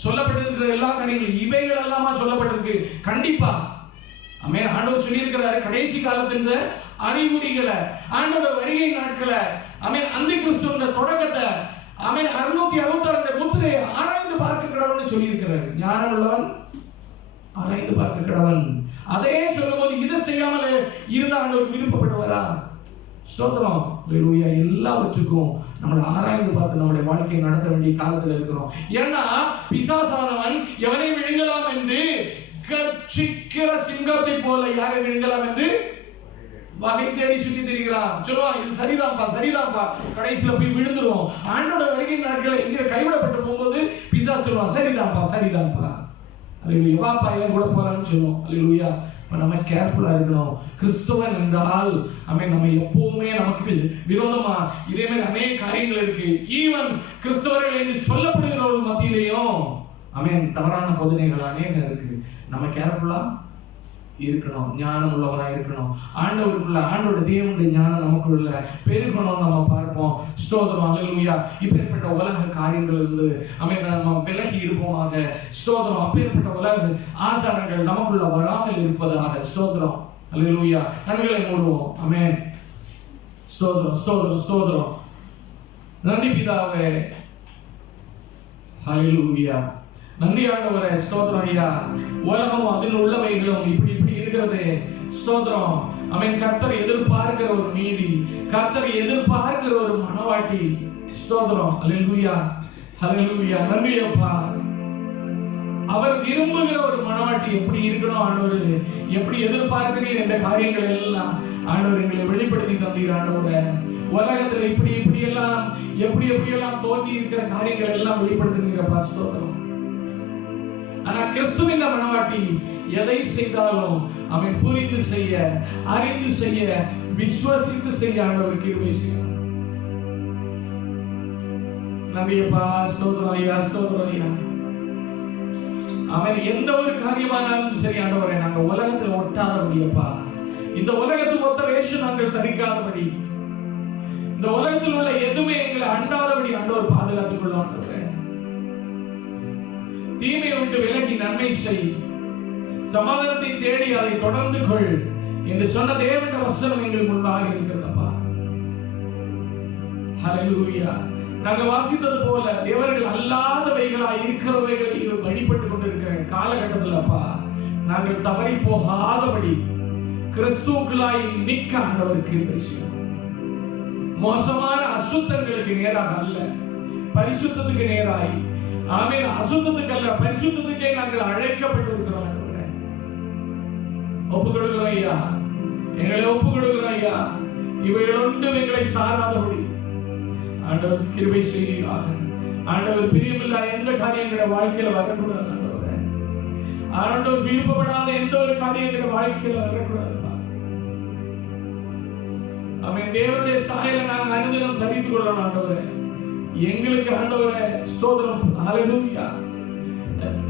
சொல்லப்பட்டிருக்கிற எல்லா காரியங்களும் இவைகள் எல்லாமா சொல்லப்பட்டிருக்கு. கண்டிப்பா ஆமென். ஆண்டவர் சொல்லியிருக்கிறாரு, கடைசி காலத்தின் அறிகுறிகளை, ஆண்டோட வருகை நாட்களை, ஆமென், அந்த கிறிஸ்துவின் தொடக்கத்தை, ஆமென், 666 முத்திரையை ஆராய்ந்து பார்க்க கடவுள்னு சொல்லியிருக்கிறாரு. ஞானம் உள்ளவன் ஆராய்ந்து பார்க்க கடவுள். அதே சொல்லும்போது இதை செய்யாமல் இருந்த ஆண்டவர் விருப்பப்படுவாரா? ஸ்தோத்திரம், ஹல்லேலூயா. எல்லாவற்றுக்கும் நம்மளை ஆராய்ந்து பார்த்து நம்முடைய வாழ்க்கையை நடத்த வேண்டிய காலத்தில் இருக்கிறோம். ஏன்னா பிசாசானவன் எவனை விழுங்கலாம் என்று கர்ச்சிக்கிற சிங்கத்தை போல யாரை விழுங்கலாம் என்று வகை தேடி சுற்றி திரிகிறான். சொல்லுவான், இது சரிதான்ப்பா, கடைசியில போய் விழுந்துருவோம். ஆண்டோட வருகை நாட்களை இங்கே கைவிடப்பட்டு போகும்போது பிசாசு சொல்லுவான், சரிதான்ப்பா அல்லேலூயா, வாப்பா ஏன் கூட போறான்னு சொல்லுவோம். அல்லேலூயா. இப்ப நம்ம கேர்ஃபுல்லா இருக்கணும். கிறிஸ்துவன் என்றால் நம்ம எப்பவுமே நமக்கு விரோதமா இதே மாதிரி அநேக காரியங்கள் இருக்கு. ஈவன் கிறிஸ்தவர்கள் என்று சொல்லப்படுகிறவர்கள் மத்தியிலேயும் தவறான போதனைகள் அநேகம் இருக்கு. நம்ம கேர்ஃபுல்லா இருக்கணும், ஞானம் உள்ளவனா இருக்கணும். ஆண்டவருக்குள்ள, ஆண்டோட தேவனுடைய ஞானம் நமக்குள்ள பெருகணும் நம்ம பார்ப்போம். ஸ்தோத்திரம், அல்லேலூயா. இப்பேற்பட்ட உலக காரியங்கள் இருந்து நம்ம விலகி இருப்போமாக. ஸ்தோத்திரம். அப்பேற்பட்ட உலக ஆச்சாரங்கள் நமக்குள்ள வராமல் இருப்பதாக. ஸ்தோத்திரம், அல்லேலூயா. கண்களை மூடுவோம். ஆமென். ஸ்தோத்திரம். நன்றி பிதாவே, ஹல்லேலூயா. நன்றி ஆண்டவரே. ஸ்தோத்திரம் ஐயா. உலகம் அதில் உள்ளவைகளும் இப்படி இருக்கிறது. ஸ்தோத்திரம். கர்த்தரை எதிர்பார்க்கிற ஒரு நீதி, கர்த்தரை எதிர்பார்க்கிற ஒரு மனவாட்டி. ஸ்தோத்திரம், அல்லேலூயா. நன்றி அப்பா. அவர் விரும்புகிற ஒரு மனவாட்டி எப்படி இருக்கணும் ஆண்டவர், எப்படி எதிர்பார்க்கிறீர் என்ற காரியங்கள் எல்லாம் ஆண்டவர் எங்களை வெளிப்படுத்தி தந்தீர். ஆண்டவரே, உலகத்துல இப்படி எல்லாம் தோன்றி இருக்கிற காரியங்கள் எல்லாம் வெளிப்படுத்துகிறப்பா. ஸ்தோத்திரம். ஆனா கிறிஸ்துவின் மனவாட்டி எதை செய்தாலும் அவன் புரிந்து செய்ய, அறிந்து செய்ய, விசுவாசித்து செய்ய ஆண்டவர் கிருபை செய்யும். நம்பியப்பா. ஸ்தோத்திரம் ஐயா. அவன் எந்த ஒரு காரியமானாலும் சரி ஆண்டவரே, நாங்க உலகத்துல ஒட்டாதபடியப்பா, இந்த உலகத்துக்கு ஒத்த வேஷம் நாங்கள் தரிக்காதபடி, இந்த உலகத்தில் உள்ள எதுவுமே எங்களை அண்டாதபடி ஆண்டவர் பாதுகாத்துக் கொள்ளும். ஆண்டவரே, தீமையை விட்டு விலகி நன்மை செய், சமாதானத்தை தேடி அதை தொடர்ந்து கொள் என்று சொன்ன தேவனுடைய வசனம் எங்கள் முன்பாக இருக்கிறதப்பா. ஹல்லேலூயா. நாங்கள் வாசித்தது போல தேவர்கள் அல்லாதவைகளாய் இருக்கிறவைகளை வழிபட்டுக் கொண்டிருக்கிற காலகட்டத்தில் அப்பா, நாங்கள் தவறி போகாதபடி கிறிஸ்துவுக்குள்ளாய் நிற்க ஆண்டவர் கிருபை செய்யும். மோசமான அசுத்தங்களுக்கு நேராக அல்ல, பரிசுத்தத்துக்கு நேராய், ஆமென், அசுத்தத்துக்கு அல்ல பரிசுத்தத்துக்கே நாங்கள் அழைக்கப்பட்டிருக்கிறோம். ஒப்பு கொடுக்கிறோம் ஐயா, எங்களை ஒப்பு கொடுக்கிறோம் ஐயா. இவைகள் ஒன்றும் எங்களை சாராதபடி ஆண்டவர் கிருபை செய்வீராக. ஆண்டவர் பிரியமில்லா எந்த காரியங்களுடைய வாழ்க்கையில வரக்கூடாது. ஆண்டவர் விருப்பப்படாத எந்த ஒரு காரியங்களுடைய வாழ்க்கையில வரக்கூடாது. அவன் தேவனுடைய சாயலை நாங்கள் அனுதினம் தரித்துக் கொள்ளணும். ஆண்டவரே, எங்களுக்கு ஆண்டவரே ஸ்தோத்திரம். ஹல்லேலூயா.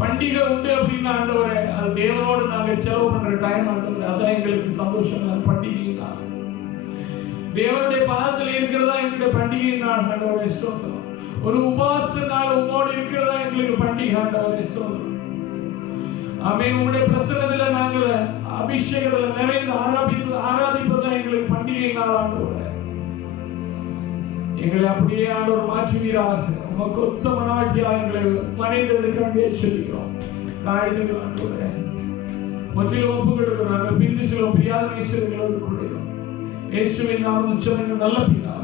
பண்டிகை உண்டு அப்படின்னா ஆண்டவரே, அது தேவனோடு நாங்கள் செலவு பண்ற டைம் ஆண்டவரே, அதான் எங்களுக்கு சந்தோஷம். பண்டிகை தான் தேவனுடைய பாதத்தில் இருக்கிறதா எங்களுடைய பண்டிகை நாள் ஆண்டவரே. ஸ்தோத்திரம். ஒரு உபாச நாள் உம்மோடு இருக்கிறதா எங்களுக்கு பண்டிகை ஆண்டவரே. ஸ்தோத்திரம். ஆமென். உங்களுடைய பிரசன்னத்துல நாங்கள் அபிஷேகத்துல நிறைந்து ஆராதிப்பது எங்களுக்கு பண்டிகை நாள் ஆண்டவரே. எங்களை அப்படியே ஆண்டவர் மாற்றுவீராக. உமக்கு ஒத்த மனவாட்டியா எங்களை மனைந்தெடுக்க வேண்டிய சொல்லிக்கிறோம். தாழ்ந்துகள் ஆண்டவரே, முற்றிலும் ஒப்பு கொடுக்கிறோம். நாங்கள் பிரிந்து செல்லும் பிரியாத நேசர்களோடு கூடுகிறோம். இயேசுவின் நாமத்தில் நல்ல பிதா.